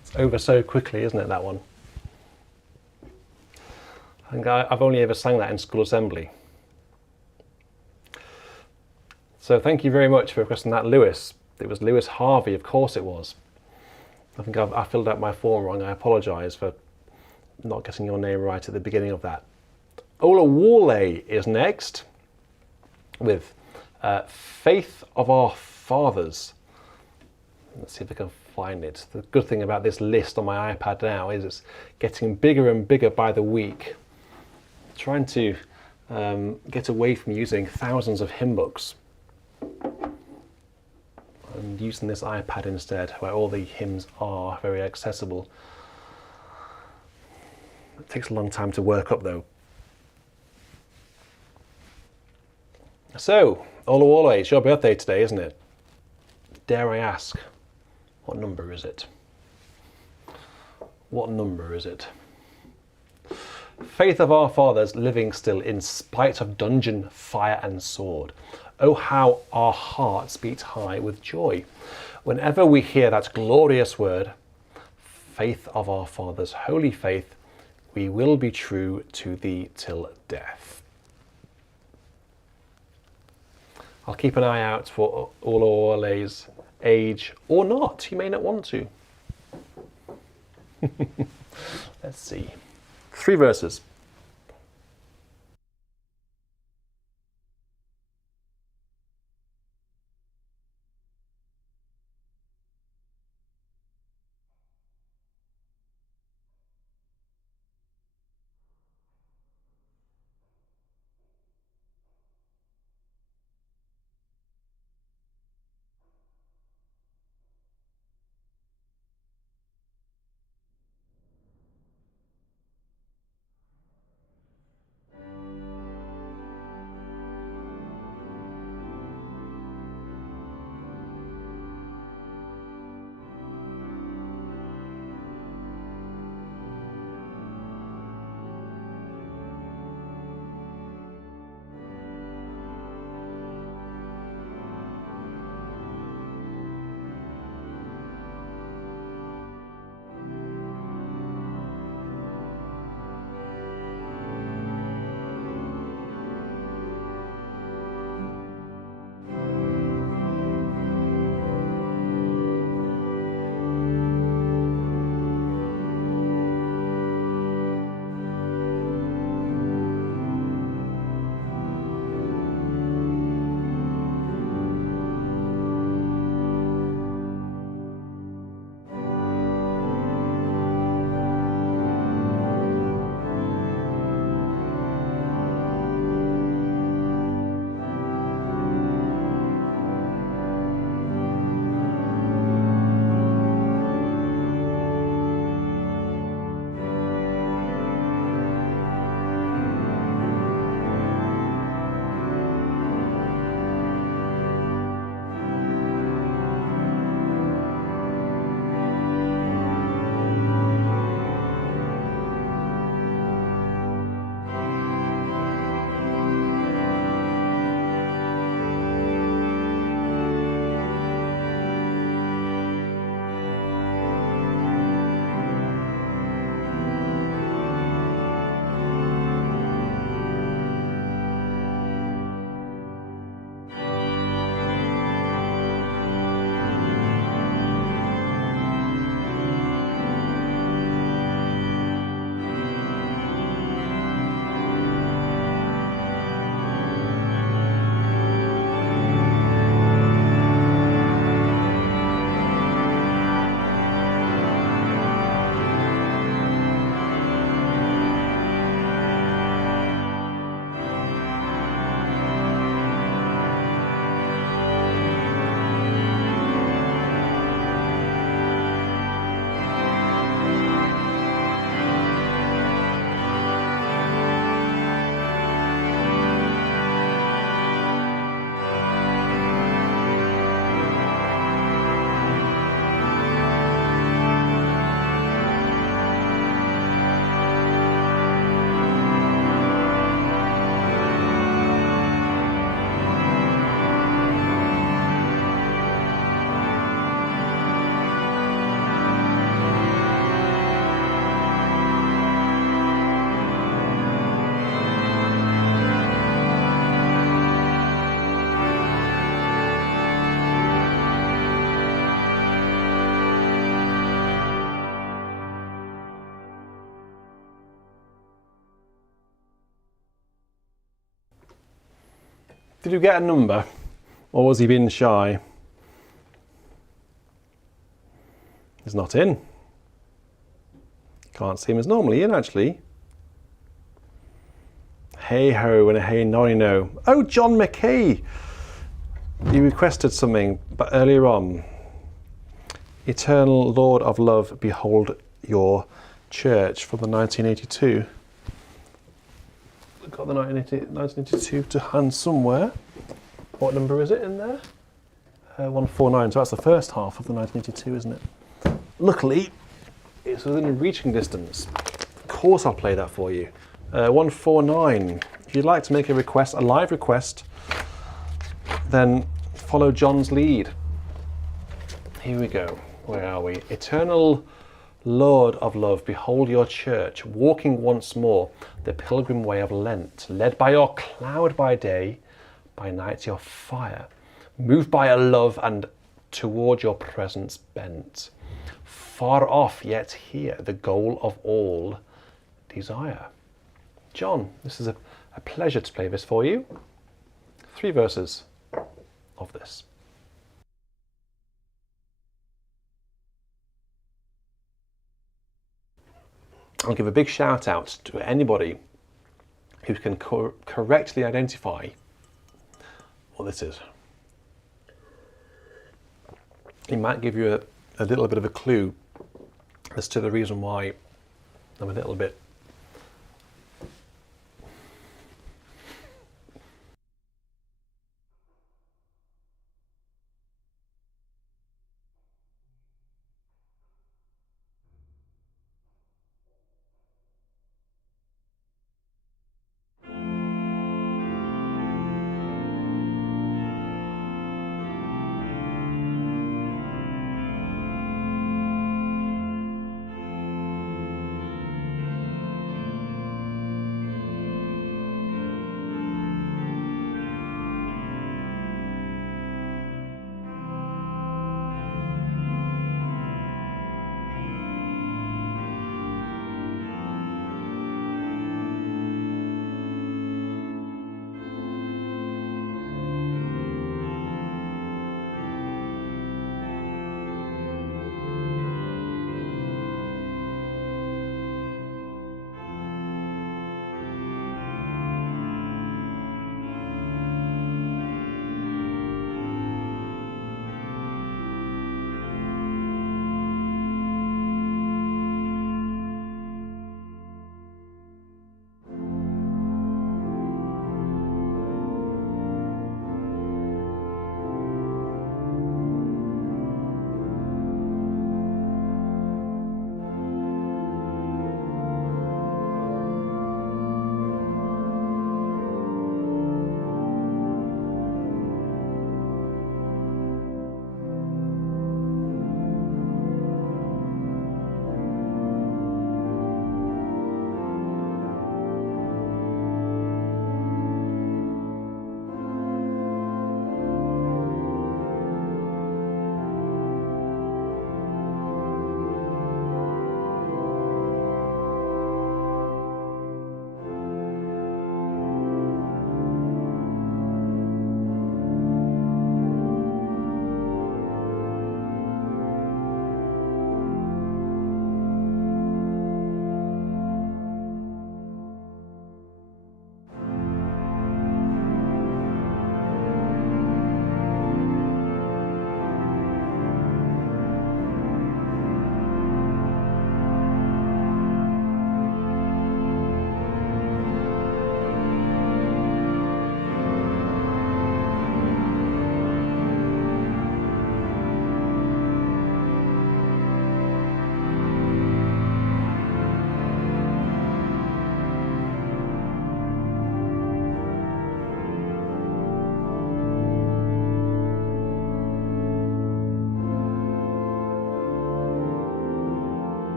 It's over so quickly, isn't it, that one? I think I've only ever sang that in school assembly. So thank you very much for requesting that, Lewis. It was Lewis Harvey, of course it was. I think I filled out my form wrong. I apologise for not getting your name right at the beginning of that. Ola Warley is next with Faith of Our Fathers. Let's see if I can find it. The good thing about this list on my iPad now is it's getting bigger and bigger by the week. I'm trying to get away from using thousands of hymn books and using this iPad instead, where all the hymns are very accessible. It takes a long time to work up though. So, Ola Warley, it's your birthday today, isn't it? Dare I ask, what number is it? What number is it? Faith of our fathers, living still in spite of dungeon, fire and sword. Oh, how our hearts beat high with joy whenever we hear that glorious word, faith of our fathers, holy faith, we will be true to thee till death. I'll keep an eye out for Ola Warley's age, or not. You may not want to. Let's see. 3 verses. Did you get a number? Or was he being shy? He's not in. Can't see him as normally in, actually. Hey ho and a hey nonny no. Oh, John McVeigh! You requested something but earlier on. Eternal Lord of Love, behold your church from the 1982. We've got the 1982 to hand somewhere. What number is it in there? 149, so that's the first half of the 1982, isn't it? Luckily, it's within reaching distance. Of course I'll play that for you. 149. If you'd like to make a request, a live request, then follow John's lead. Here we go. Where are we? Eternal Lord of Love, behold your church, walking once more the pilgrim way of Lent, led by your cloud by day, by night your fire, moved by a love and toward your presence bent. Far off, yet here, the goal of all desire. John, this is a pleasure to play this for you. 3 verses of this. I'll give a big shout out to anybody who can correctly identify what this is. It might give you a little bit of a clue as to the reason why I'm a little bit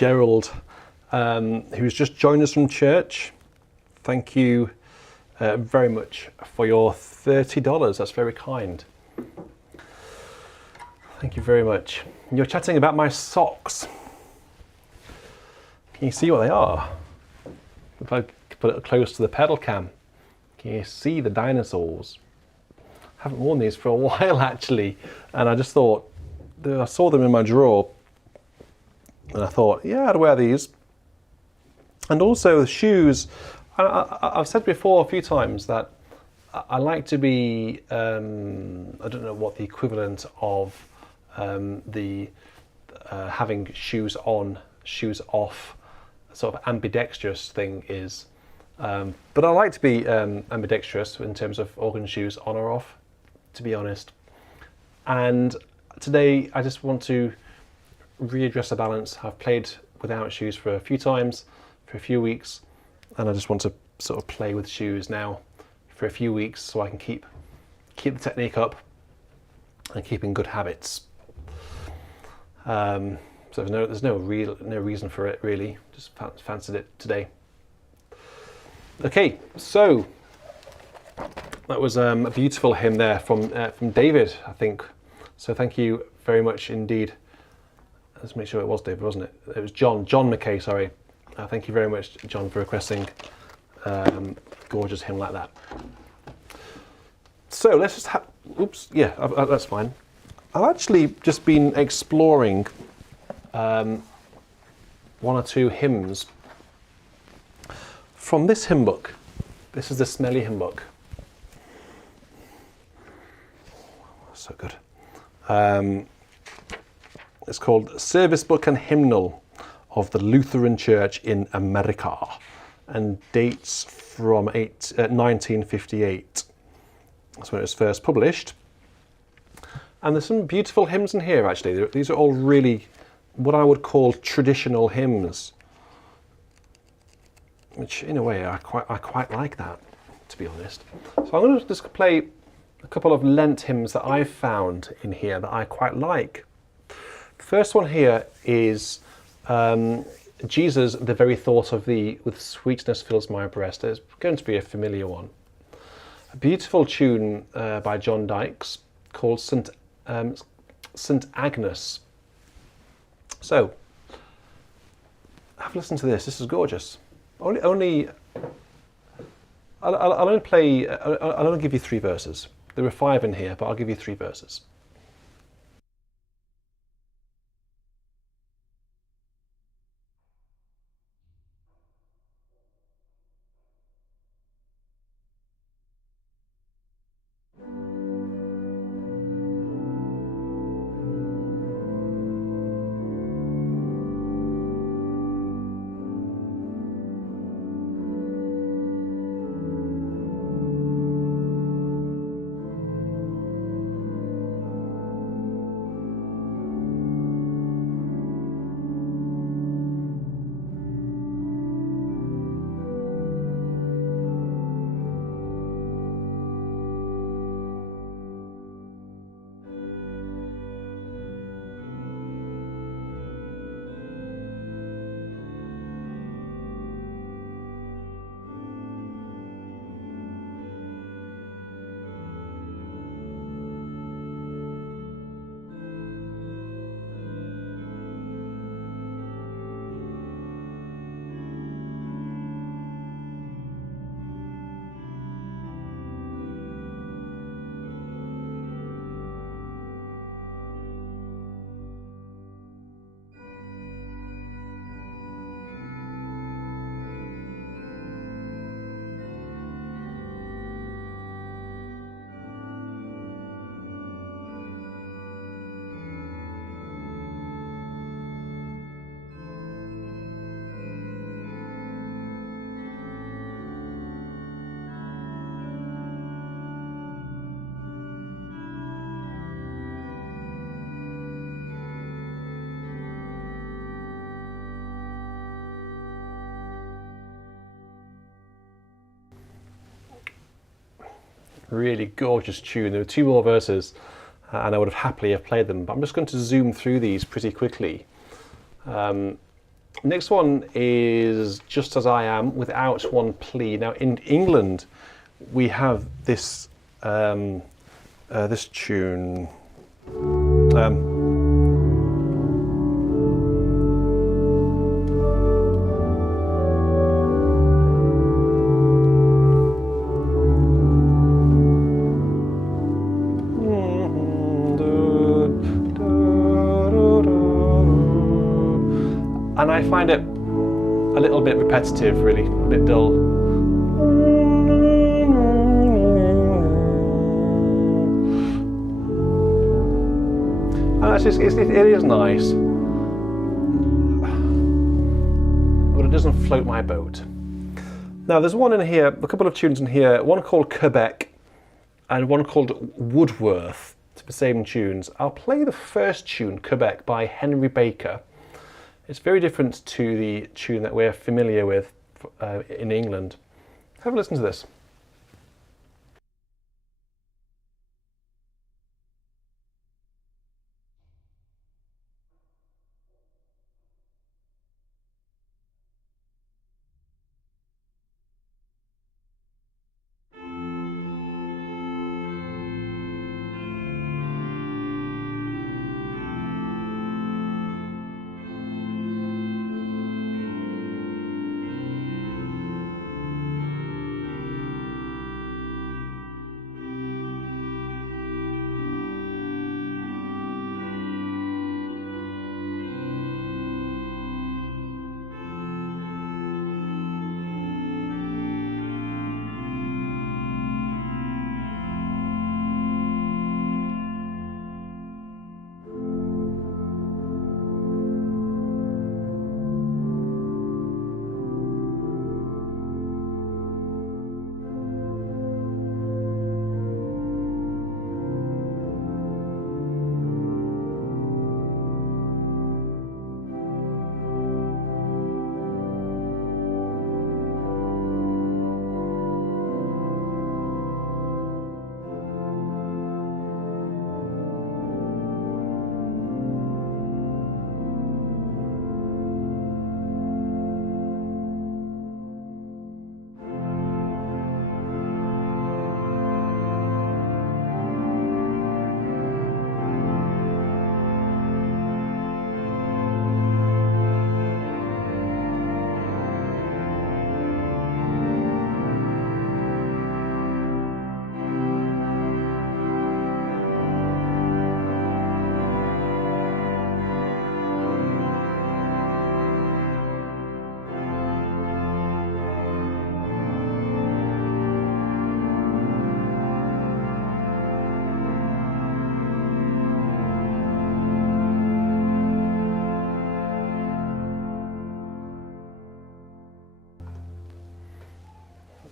Gerald, who's just joined us from church. Thank you very much for your $30. That's very kind. Thank you very much. You're chatting about my socks. Can you see what they are? If I put it close to the pedal cam, can you see the dinosaurs? I haven't worn these for a while actually, and I just thought, I saw them in my drawer, and I thought, yeah, I'd wear these. And also the shoes. I've said before a few times that I like to be, I don't know what the equivalent of having shoes on, shoes off, sort of ambidextrous thing is. But I like to be ambidextrous in terms of organ shoes on or off, to be honest. And today I just want to readdress the balance. I've played without shoes for a few times, for a few weeks, and I just want to sort of play with shoes now for a few weeks so I can keep the technique up and keep in good habits. So there's no reason for it really. Just fancied it today. Okay, so that was a beautiful hymn there from David, I think. So thank you very much indeed. Let's make sure it was David, wasn't it? It was John McVeigh. Sorry. Thank you very much, John, for requesting gorgeous hymn like that. So let's just have. Oops. Yeah, that's fine. I've actually just been exploring one or two hymns from this hymn book. This is the Smelly hymn book. So good. It's called Service Book and Hymnal of the Lutheran Church in America, and dates from 1958. That's when it was first published. And there's some beautiful hymns in here actually. These are all really what I would call traditional hymns, which in a way I quite like that, to be honest. So I'm going to just play a couple of Lent hymns that I've found in here that I quite like. The first one here is Jesus, the very thought of thee, with sweetness fills my breast. It's going to be a familiar one. A beautiful tune by John Dykes called St. Agnes. So, have a listen to this. This is gorgeous. I'll only give you 3 verses. There are 5 in here, but I'll give you 3 verses. Really gorgeous tune. There were 2 more verses and I would have happily have played them, but I'm just going to zoom through these pretty quickly. Next one is Just As I Am without one plea. Now in England we have this this tune. And I find it a little bit repetitive, really, a bit dull. And it is nice, but it doesn't float my boat. Now there's one in here, a couple of tunes in here, one called Quebec and one called Woodworth, to the same tunes. I'll play the first tune, Quebec, by Henry Baker. It's very different to the tune that we're familiar with in England. Have a listen to this.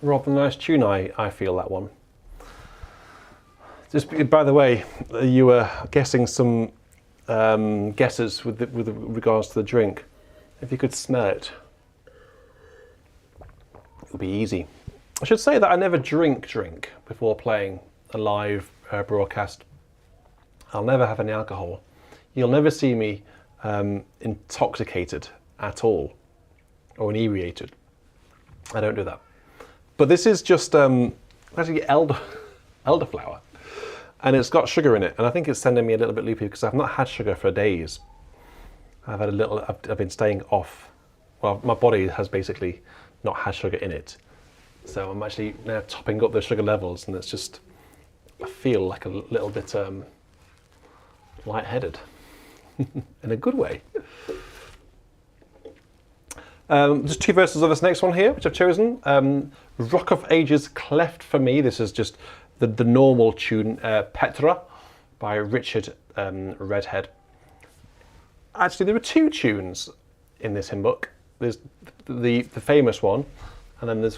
Rather nice tune, I feel, that one. Just by the way, you were guessing some guesses with regards to the drink. If you could smell it, it would be easy. I should say that I never drink before playing a live broadcast. I'll never have any alcohol. You'll never see me intoxicated at all or inebriated. I don't do that. But this is just actually elderflower, and it's got sugar in it, and I think it's sending me a little bit loopy because I've not had sugar for days. I've been staying off. Well, my body has basically not had sugar in it, so I'm actually now topping up the sugar levels, and it's just, I feel like a little bit lightheaded in a good way. Just two verses of this next one here, which I've chosen. Rock of Ages, Cleft for Me. This is just the normal tune, Petra by Richard Redhead. Actually, there are two tunes in this hymn book. There's the famous one, and then there's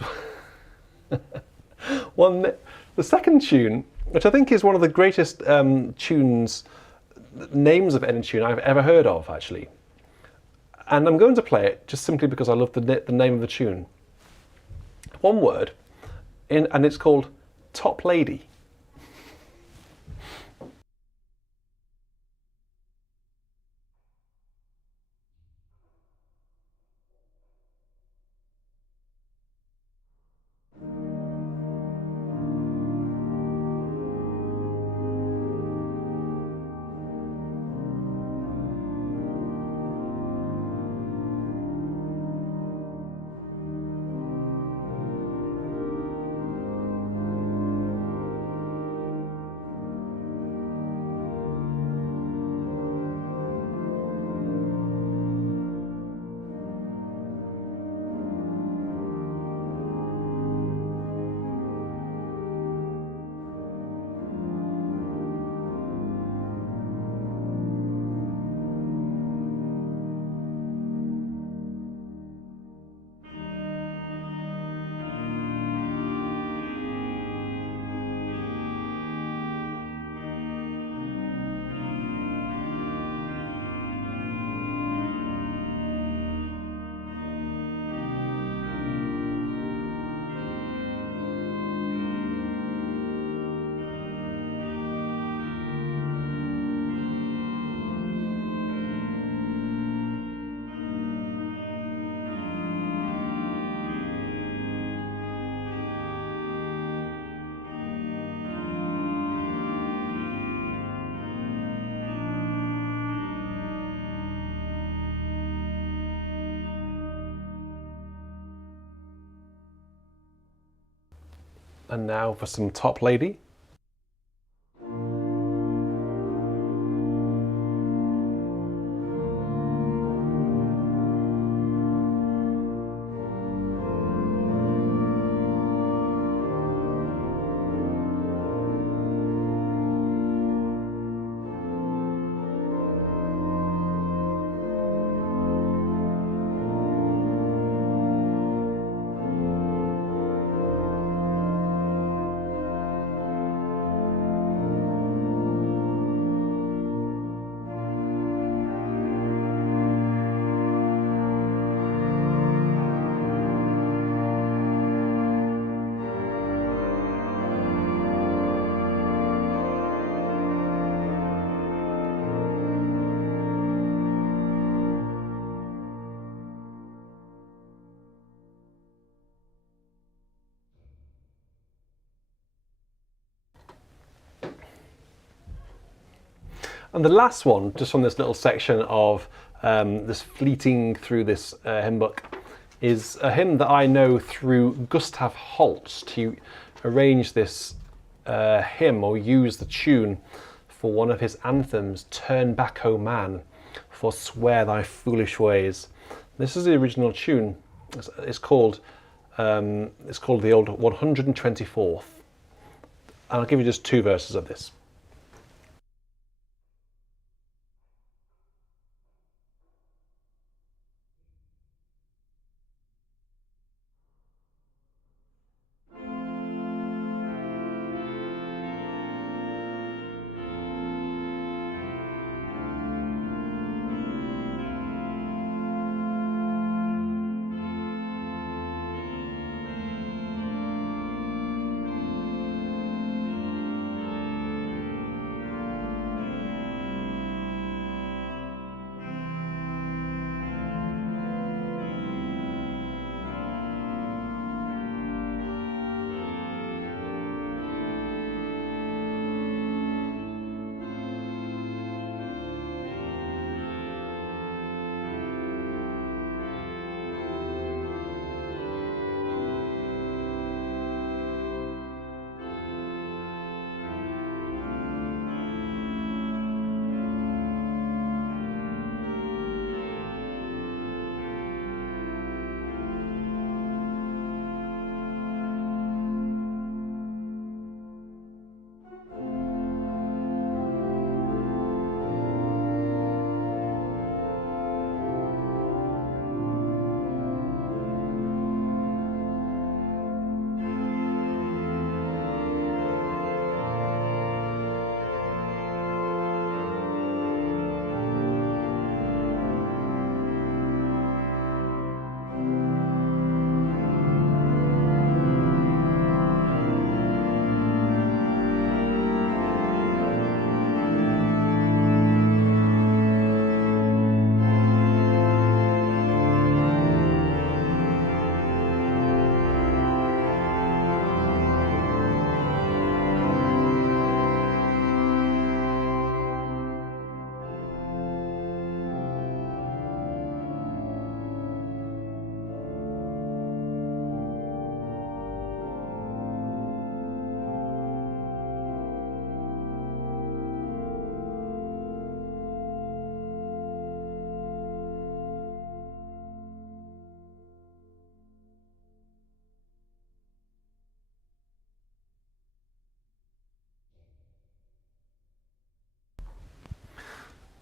one, the second tune, which I think is one of the greatest tunes, names of any tune I've ever heard of, actually. And I'm going to play it just simply because I love the name of the tune. One word, and it's called Toplady. And now for some Toplady. And the last one, just from this little section of this fleeting through this hymn book, is a hymn that I know through Gustav Holst, who arranged this hymn or used the tune for one of his anthems, Turn Back, O Man, forswear thy foolish ways. This is the original tune. It's called the old 124th. And I'll give you just 2 verses of this.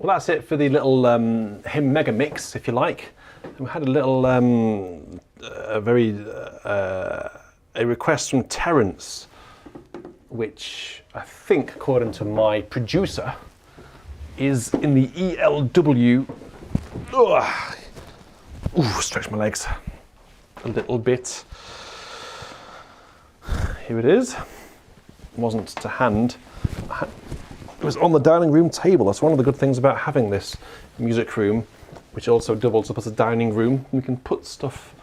Well, that's it for the little hymn mega mix, if you like. And we had a little, a request from Terence, which I think, according to my producer, is in the ELW. Ugh. Ooh, stretch my legs a little bit. Here it is. It wasn't to hand. It was on the dining room table. That's one of the good things about having this music room, which also doubles up as a dining room. We can put stuff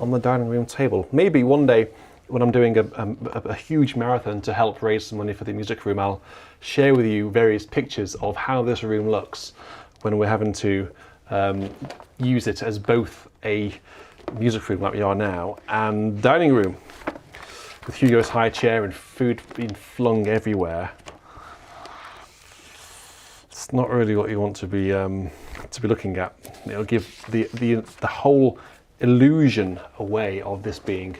on the dining room table. Maybe one day, when I'm doing a huge marathon to help raise some money for the music room, I'll share with you various pictures of how this room looks when we're having to use it as both a music room like we are now and dining room. with Hugo's high chair and food being flung everywhere. It's not really what you want to be looking at. It'll give the whole illusion away of this being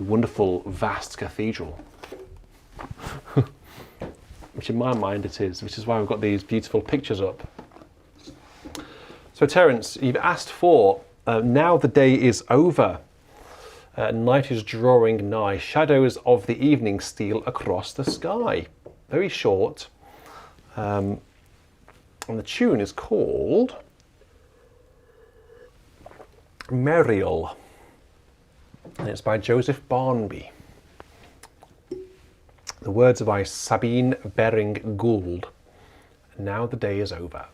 a wonderful, vast cathedral. Which in my mind it is, which is why we've got these beautiful pictures up. So Terence, you've asked for Now the Day is Over. Night is drawing nigh, shadows of the evening steal across the sky. Very short. And the tune is called Merial, and it's by Joseph Barnby. The words are by Sabine Bering Gould. Now the Day is Over.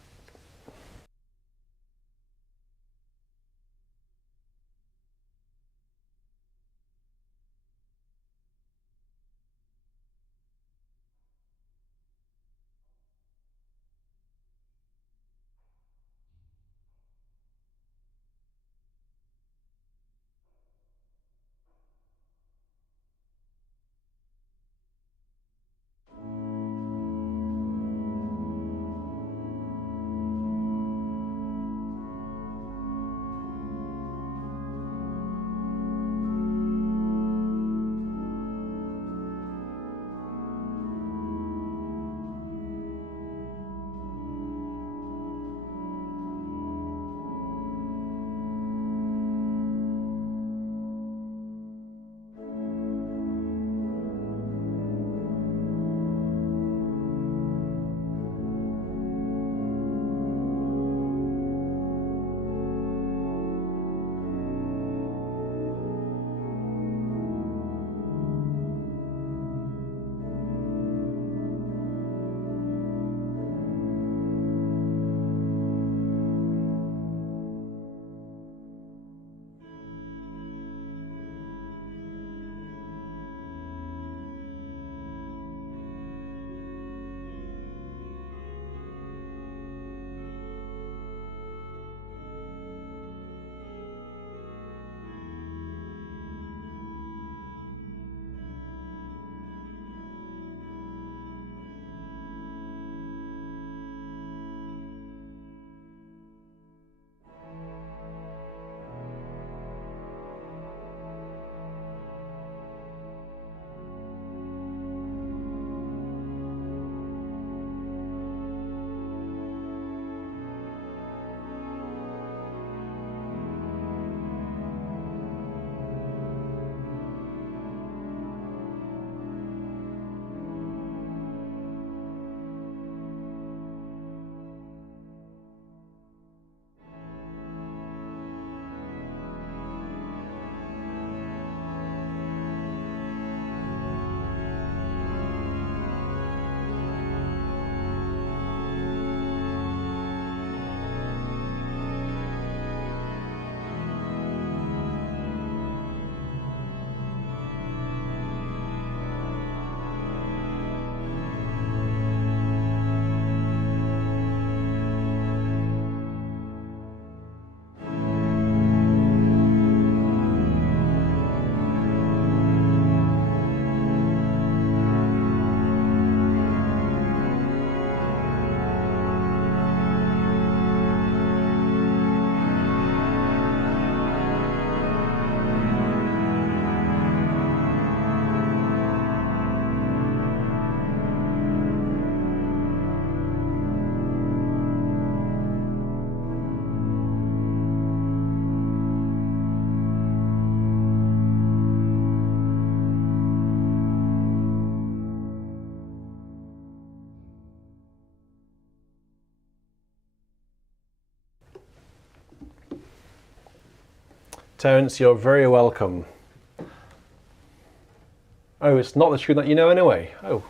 Terence, you're very welcome. Oh, it's not the tune that you know anyway. Oh.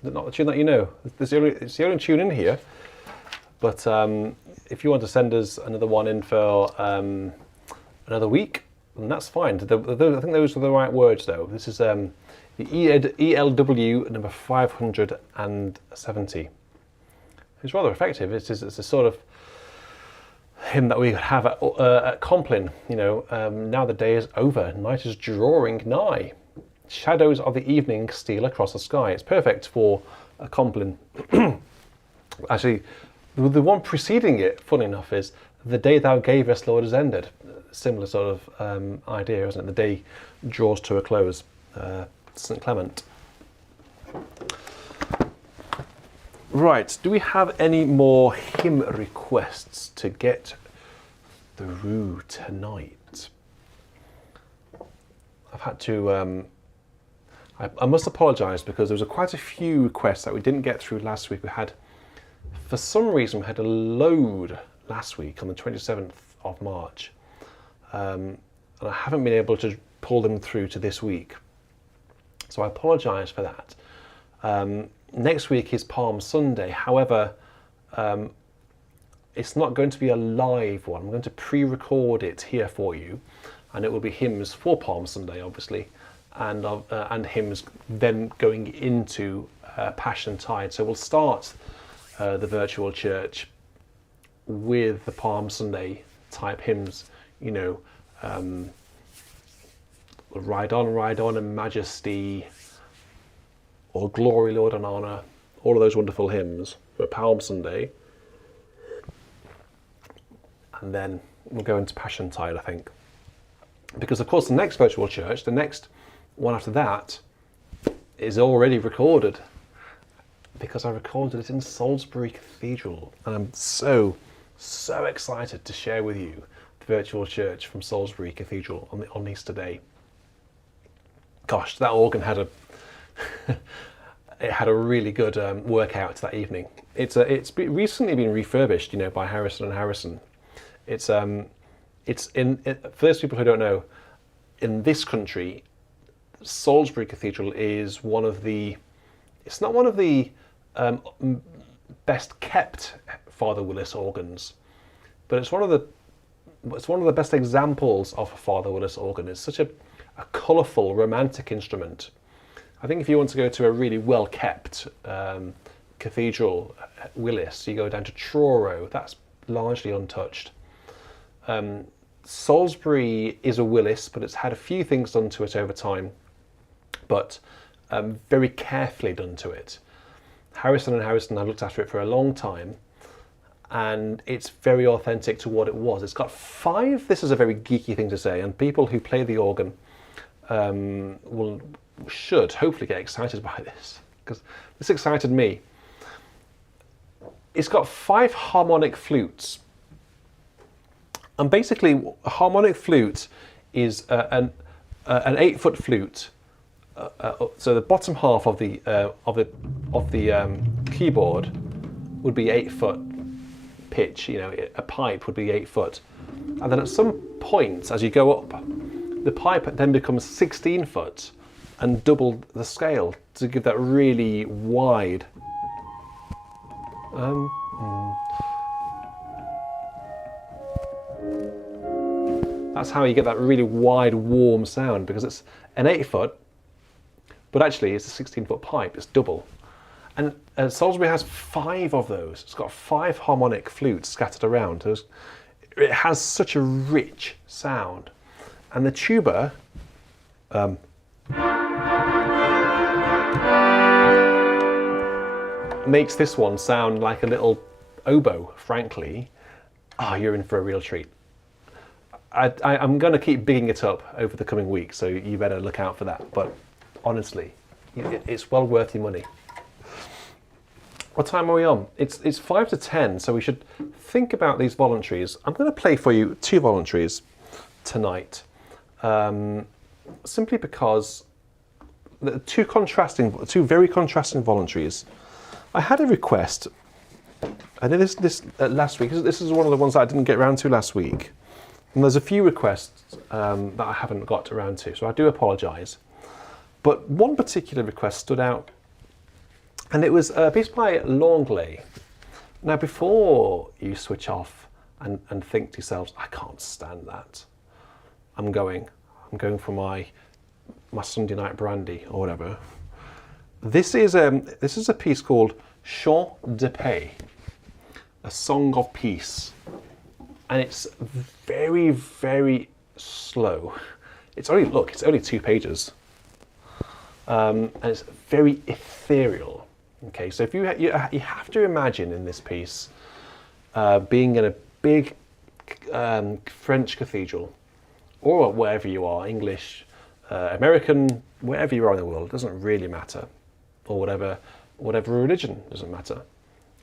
Is it not the tune that you know? It's the only tune in here. But if you want to send us another one in for another week, then that's fine. I think those are the right words, though. This is the ELW number 570. It's rather effective. It's a sort of hymn that we have at Compline. Now the day is over, night is drawing nigh. Shadows of the evening steal across the sky. It's perfect for a Compline. Actually, the one preceding it, funny enough, is the day thou gavest, Lord, is ended. Similar sort of idea, isn't it? The day draws to a close. St. Clement. Right, do we have any more hymn requests to get through tonight? I've had to, I must apologise because there was quite a few requests that we didn't get through last week. For some reason, we had a load last week on the 27th of March. And I haven't been able to pull them through to this week. So I apologise for that. Next week is Palm Sunday. However, it's not going to be a live one. I'm going to pre-record it here for you, and it will be hymns for Palm Sunday, obviously, and hymns then going into Passion Tide. So we'll start the virtual church with the Palm Sunday type hymns, Ride On in Majesty, or Glory, Lord, and Honour, all of those wonderful hymns for Palm Sunday. And then we'll go into Passion Tide, I think. Because, of course, the next virtual church, the next one after that, is already recorded. Because I recorded it in Salisbury Cathedral. And I'm so excited to share with you the virtual church from Salisbury Cathedral on Easter Day. Gosh, that organ had a really good workout that evening. It's recently been refurbished, by Harrison and Harrison. For those people who don't know, in this country, Salisbury Cathedral is it's not one of the best kept Father Willis organs, but it's one of the best examples of a Father Willis organ. It's such a colourful, romantic instrument. I think if you want to go to a really well-kept cathedral, Willis, you go down to Truro. That's largely untouched. Salisbury is a Willis, but it's had a few things done to it over time, but very carefully done to it. Harrison and Harrison have looked after it for a long time, and it's very authentic to what it was. It's got this is a very geeky thing to say, and people who play the organ should hopefully get excited by this, because this excited me. It's got 5 harmonic flutes, and basically a harmonic flute is an 8-foot flute. So the bottom half of the keyboard would be 8-foot pitch. A pipe would be 8 foot, and then at some point as you go up, the pipe then becomes 16 foot and double the scale to give that really wide. That's how you get that really wide, warm sound, because it's an 8-foot, but actually it's a 16-foot pipe. It's double. And Salisbury has 5 of those. It's got 5 harmonic flutes scattered around. It has such a rich sound. And the tuba makes this one sound like a little oboe, frankly. You're in for a real treat. I'm going to keep bigging it up over the coming weeks, so you better look out for that. But honestly, it's well worth your money. What time are we on? It's 5 to 10, so we should think about these voluntaries. I'm going to play for you 2 voluntaries tonight, simply because the 2 very contrasting voluntaries. I had a request. I did this last week. This is one of the ones that I didn't get around to last week. And there's a few requests that I haven't got around to, so I do apologise. But one particular request stood out, and it was a piece by Langlais. Now, before you switch off and think to yourselves, I can't stand that, I'm going for my Sunday night brandy or whatever. This is a piece called Chant de paix, a song of peace. and it's very, very slow. It's only 2 pages, and it's very ethereal. Okay, so if you have to imagine in this piece being in a big French cathedral, or wherever you are, English, American, wherever you are in the world, it doesn't really matter, or whatever religion, doesn't matter.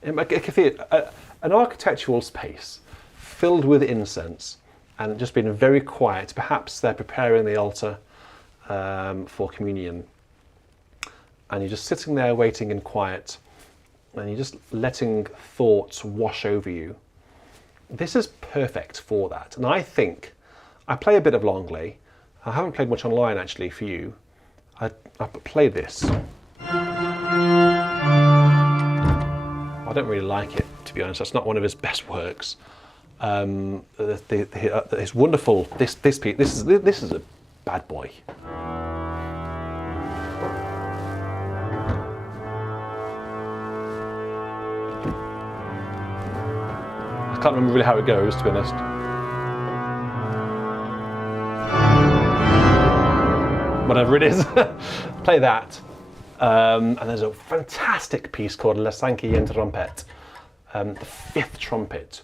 An architectural space filled with incense and just being very quiet. Perhaps they're preparing the altar for communion, and you're just sitting there waiting in quiet, and you're just letting thoughts wash over you. This is perfect for that. And I think, I play a bit of Langlais. I haven't played much online actually for you. I played this. I don't really like it, to be honest. That's not one of his best works. It's wonderful. This piece. This is a bad boy. I can't remember really how it goes, to be honest. Whatever it is, play that. And there's a fantastic piece called La Cinquième Trompette, the 5th trumpet,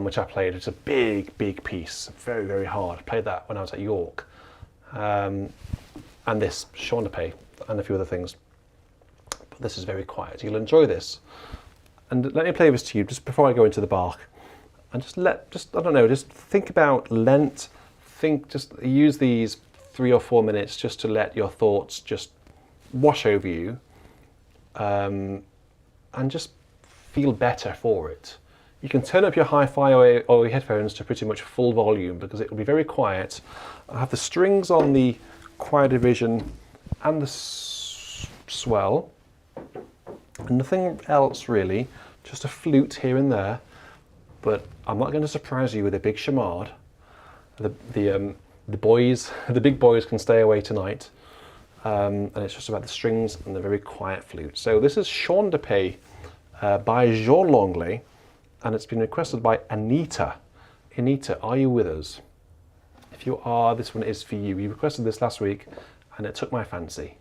which I played. It's a big, big piece, very, very hard. I played that when I was at York. And this, Chant, paix, and a few other things. But this is very quiet. You'll enjoy this. And let me play this to you just before I go into the Bach. And just think about Lent. Just use these 3 or 4 minutes just to let your thoughts just wash over you, and just feel better for it. You can turn up your hi-fi or your headphones to pretty much full volume because it will be very quiet. I have the strings on the choir division and the swell, and nothing else really, just a flute here and there. But I'm not going to surprise you with a big chamade. The big boys can stay away tonight. And it's just about the strings and the very quiet flute. So this is Chant de Paix by Jean Langlais, and it's been requested by Anita. Anita, are you with us? If you are, this one is for you. You requested this last week, and it took my fancy.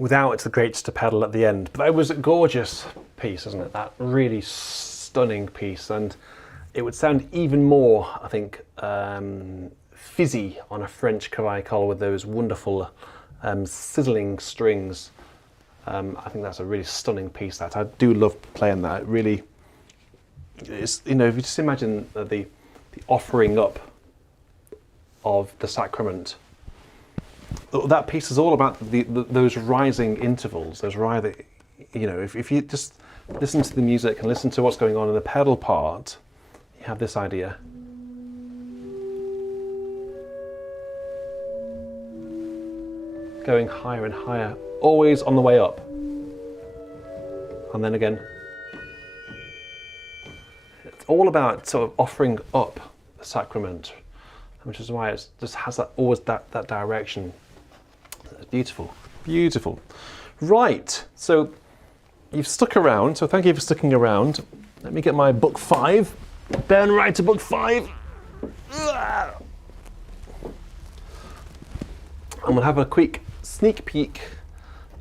without the greats to pedal at the end. But that was a gorgeous piece, isn't it? That really stunning piece, and it would sound even more, I think, fizzy on a French cavaille with those wonderful sizzling strings. I think that's a really stunning piece. That I do love playing that. It really, it's, you know, if you just imagine the offering up of the sacrament. That piece is all about those rising intervals, those rising, you know, if you just listen to the music and listen to what's going on in the pedal part, you have this idea. Going higher and higher, always on the way up. And then again. It's all about sort of offering up the sacrament, which is why it just has that always that direction. It's beautiful, beautiful. Right, so you've stuck around, so thank you for sticking around. Let me get my book 5. Burn right to book 5. I'm gonna have a quick sneak peek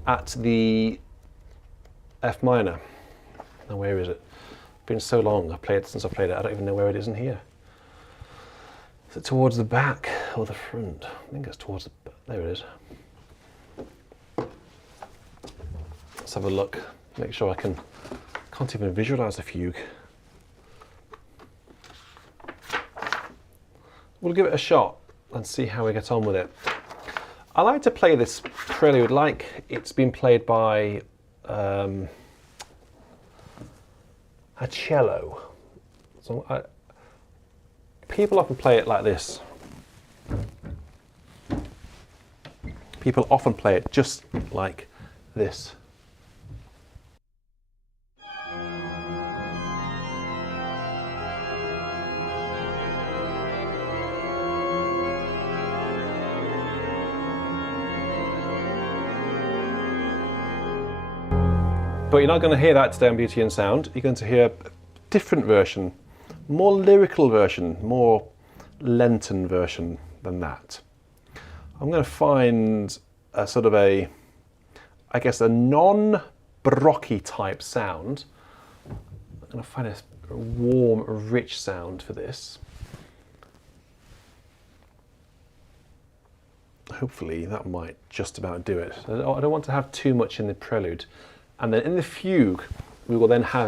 at the F minor. Now where is it? It's been so long since I've played it, I don't even know where it is in here. Is it towards the back or the front? I think it's towards the back. There it is. Let's have a look, make sure can't even visualize the fugue. We'll give it a shot and see how we get on with it. I like to play this prelude like it's been played by a cello. So people often play it like this. People often play it just like this. But you're not going to hear that today on Beauty and Sound. You're going to hear a different version, more lyrical version, more Lenten version than that. I'm going to find a sort of I guess a non-Baroccy type sound. I'm going to find a warm, rich sound for this. Hopefully that might just about do it. I don't want to have too much in the prelude. And then in the fugue, we will then have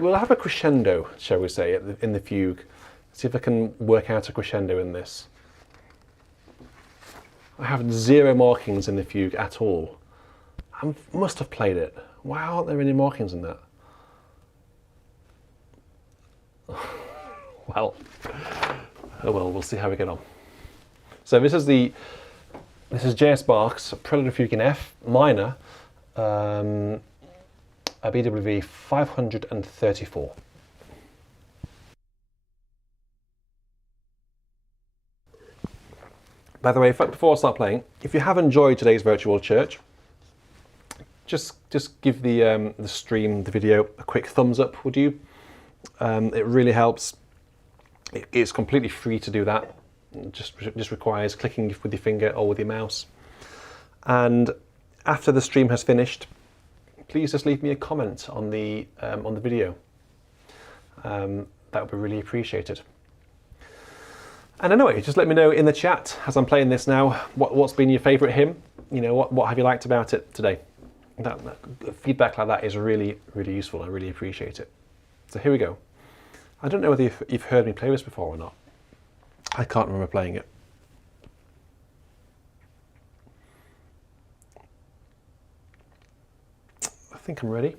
we'll have a crescendo, shall we say, in the fugue. See if I can work out a crescendo in this. I have 0 markings in the fugue at all. I must have played it. Why aren't there any markings in that? Well, oh well, we'll see how we get on. So this is J.S. Bach's Prelude and Fugue in F minor, a BWV 534. By the way, before I start playing, if you have enjoyed today's virtual church, just give the stream, the video, a quick thumbs up, would you? It really helps. It's completely free to do that. It just requires clicking with your finger or with your mouse. And after the stream has finished, please just leave me a comment on the video. That would be really appreciated. And anyway, just let me know in the chat as I'm playing this now, what's been your favourite hymn? You know, what have you liked about it today? That feedback like that is really, really useful. I really appreciate it. So here we go. I don't know whether you've heard me play this before or not. I can't remember playing it. I think I'm ready.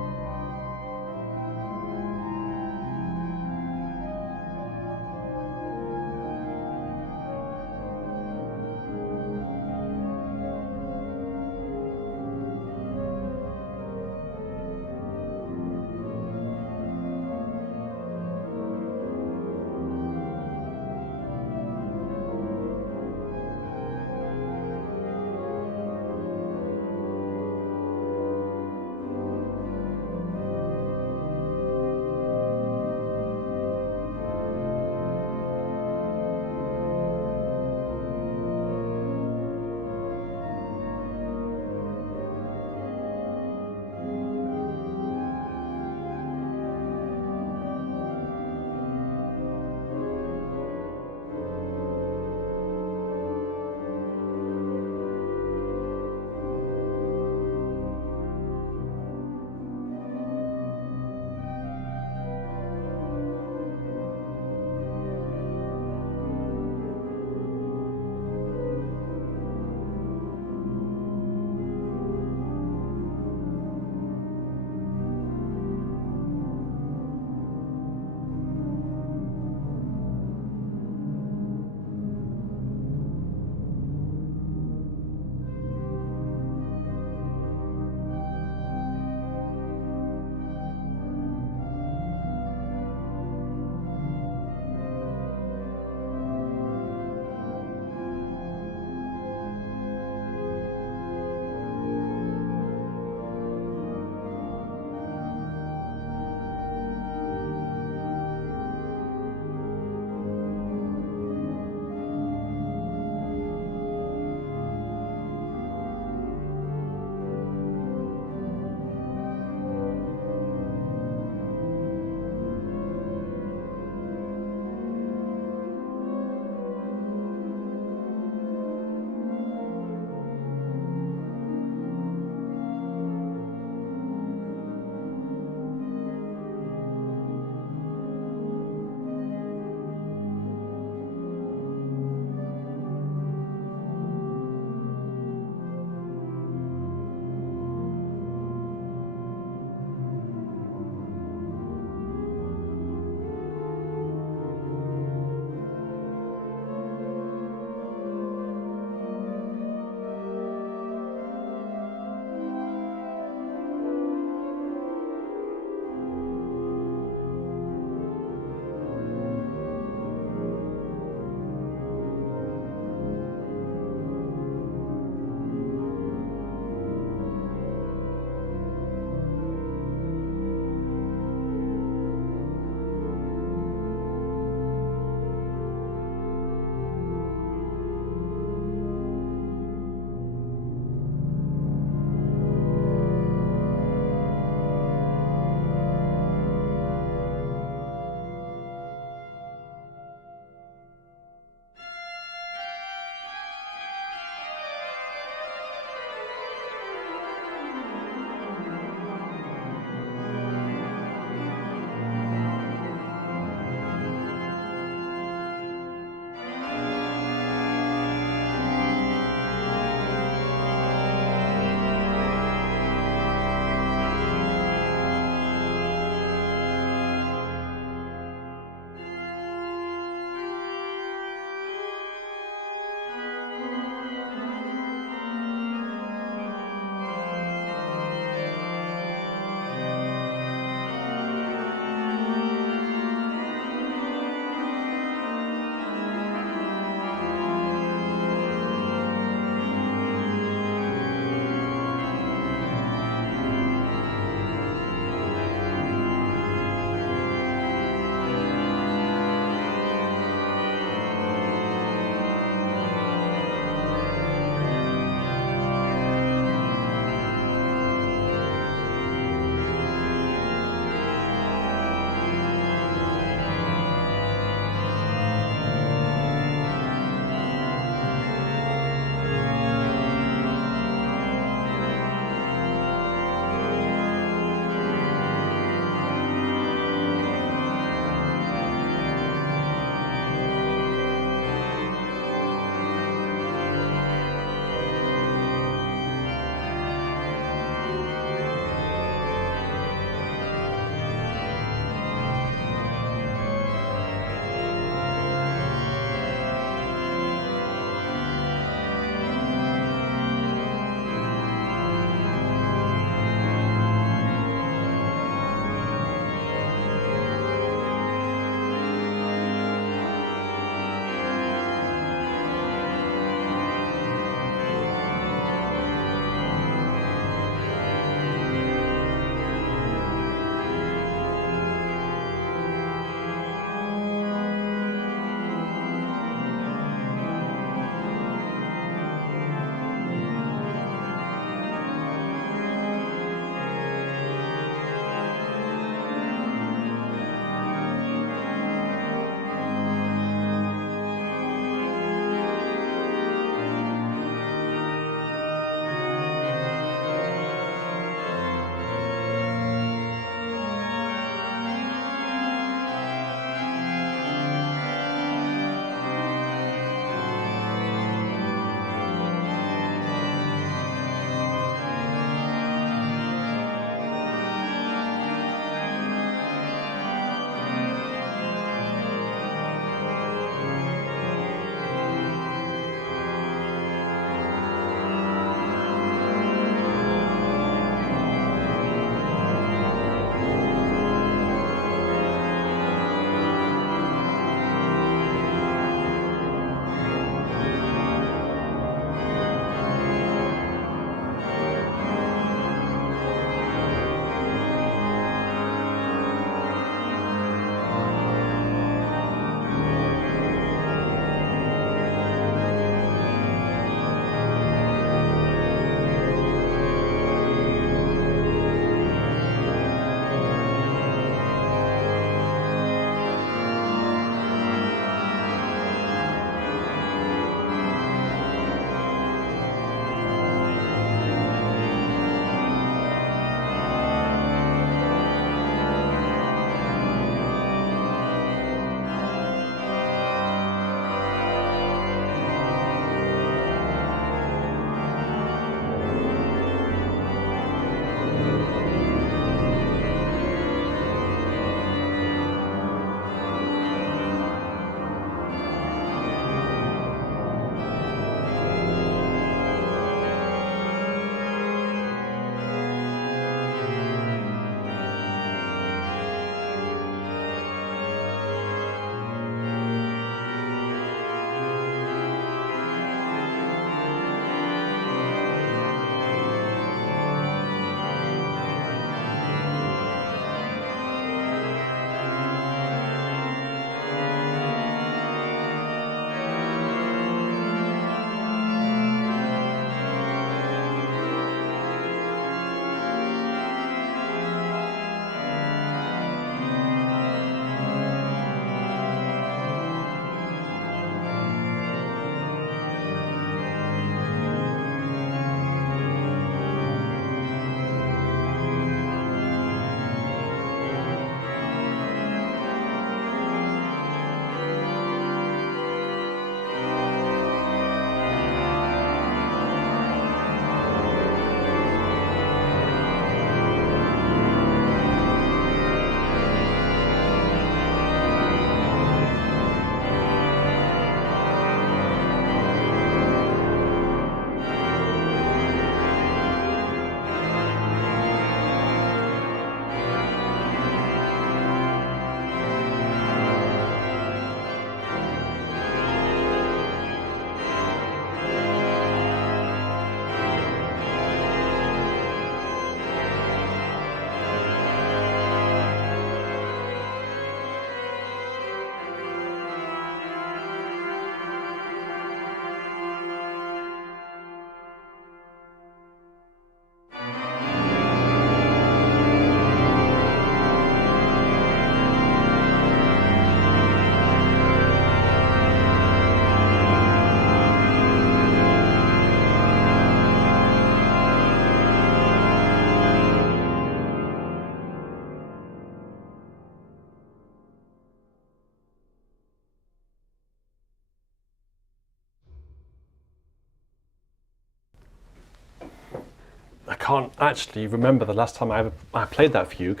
can't actually remember the last time I played that fugue.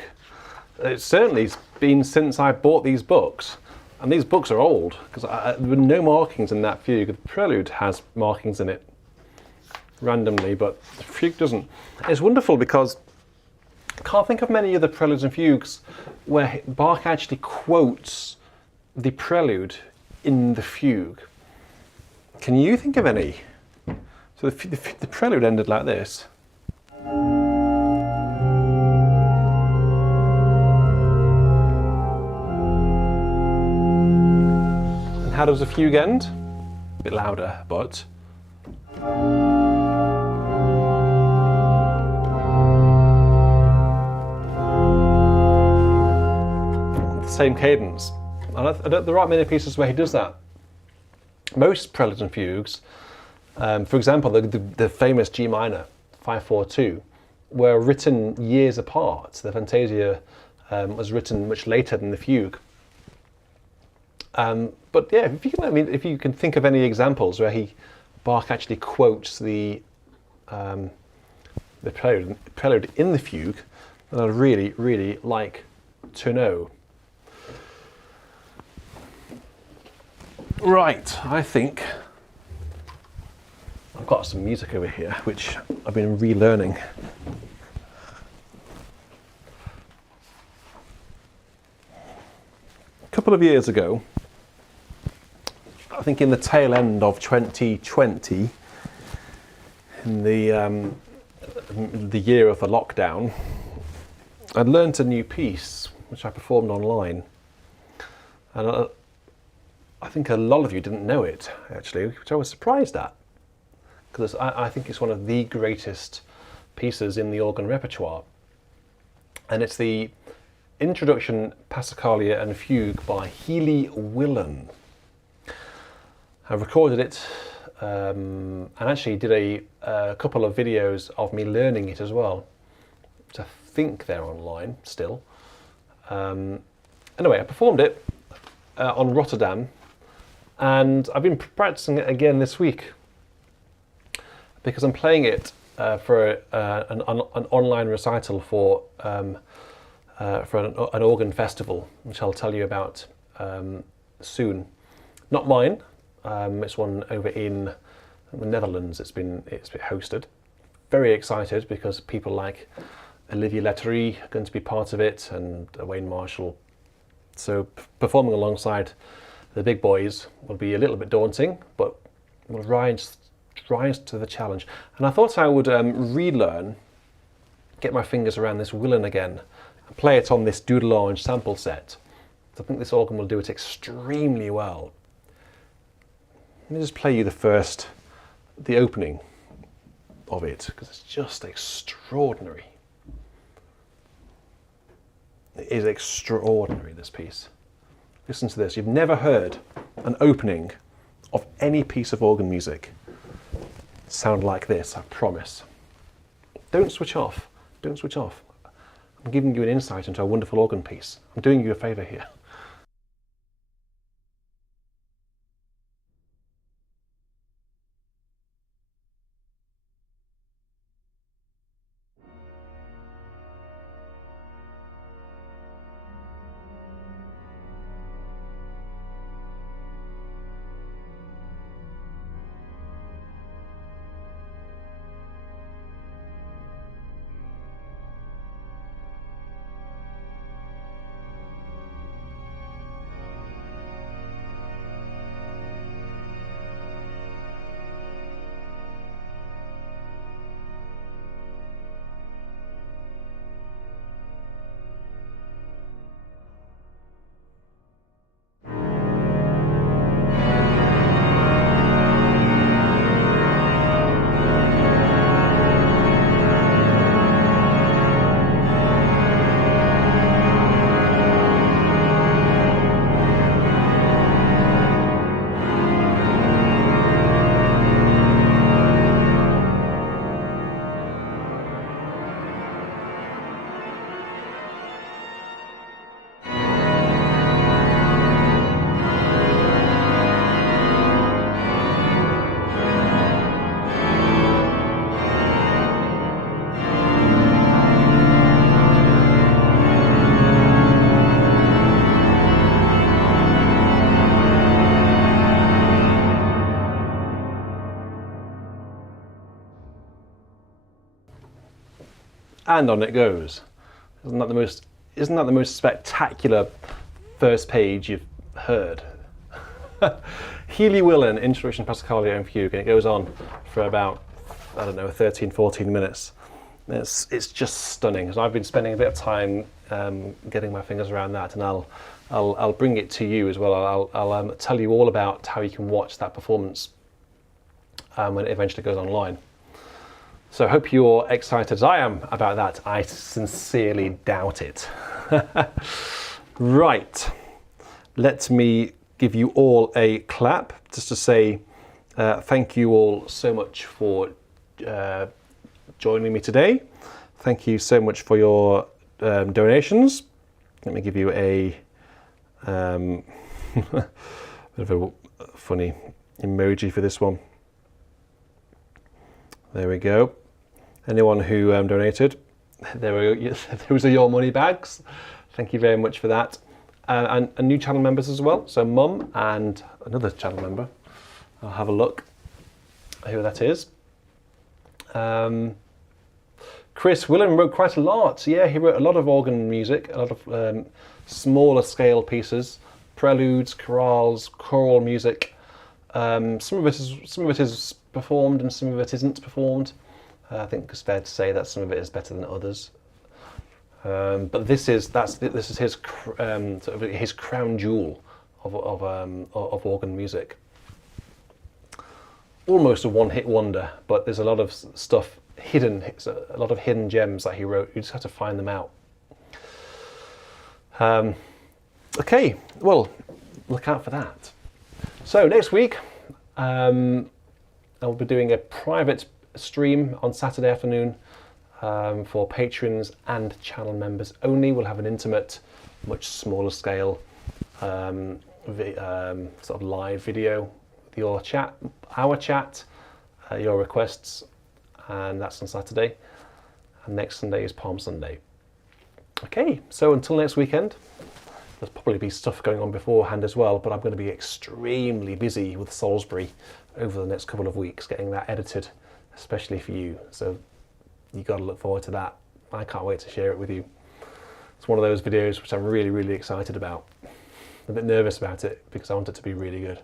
It's certainly been since I bought these books, and these books are old because there were no markings in that fugue. The Prelude has markings in it randomly, but the fugue doesn't. It's wonderful because I can't think of many of the Preludes and Fugues where Bach actually quotes the Prelude in the fugue. Can you think of any? So the Prelude ended like this. And how does the fugue end? A bit louder, but... the same cadence. There aren't many pieces where he does that. Most Preludes and Fugues, for example, the famous G minor 5/4/2, were written years apart. The Fantasia was written much later than the fugue. But yeah, if you can think of any examples where Bach actually quotes the prelude in the fugue, then I'd really, really like to know. Right, I think I've got some music over here which I've been relearning. A couple of years ago, I think in the tail end of 2020, in the year of the lockdown, I'd learnt a new piece which I performed online, and I think a lot of you didn't know it, actually, which I was surprised at, because I think it's one of the greatest pieces in the organ repertoire, and it's the Introduction, Passacaglia and Fugue by Healey Willan. I recorded it and actually did a couple of videos of me learning it as well, which I think they're online still. Anyway, I performed it on Rotterdam, and I've been practicing it again this week because I'm playing it for an online recital for an organ festival, which I'll tell you about soon. Not mine. It's one over in the Netherlands. It's been hosted. Very excited because people like Olivier Letterie are going to be part of it, and Wayne Marshall. So performing alongside the big boys will be a little bit daunting, but we'll rise to the challenge. And I thought I would relearn, get my fingers around this Willan again, and play it on this Dudelange sample set. I think this organ will do it extremely well. Let me just play you the opening of it, because it's just extraordinary. It is extraordinary, this piece. Listen to this. You've never heard an opening of any piece of organ music sound like this, I promise. Don't switch off. Don't switch off. I'm giving you an insight into a wonderful organ piece. I'm doing you a favour here. and on it goes. Isn't that the most spectacular first page you've heard? Healey, Willan, Introduction to Passacaglia and Fugue, and it goes on for about, I don't know, 13, 14 minutes. It's just stunning. So I've been spending a bit of time getting my fingers around that, and I'll bring it to you as well. I'll tell you all about how you can watch that performance when it eventually goes online. So I hope you're excited as I am about that. I sincerely doubt it. Right, let me give you all a clap just to say thank you all so much for joining me today. Thank you so much for your donations. Let me give you a bit of a funny emoji for this one. There we go. Anyone who donated, those are your money bags. Thank you very much for that. And new channel members as well. So Mum and another channel member. I'll have a look who that is. Chris Willan wrote quite a lot. Yeah, he wrote a lot of organ music, a lot of smaller scale pieces, preludes, chorales, choral music. Some of it is performed and some of it isn't performed. I think it's fair to say that some of it is better than others. But this is his sort of his crown jewel of organ music. Almost a one-hit wonder, but there's a lot of stuff hidden. It's a lot of hidden gems that he wrote. You just have to find them out. Okay, well, look out for that. So next week, I'll be doing a private stream on Saturday afternoon for patrons and channel members only. We'll have an intimate, much smaller scale sort of live video with your chat, our chat, your requests, and that's on Saturday. And next Sunday is Palm Sunday. Okay, so until next weekend, there'll probably be stuff going on beforehand as well, but I'm going to be extremely busy with Salisbury over the next couple of weeks, getting that edited, especially for you. So you got to look forward to that. I can't wait to share it with you. It's one of those videos which I'm really, really excited about. I'm a bit nervous about it because I want it to be really good.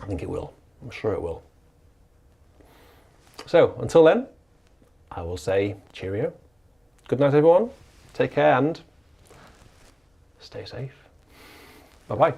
I think it will. I'm sure it will. So until then, I will say cheerio. Good night, everyone. Take care and stay safe. Bye-bye.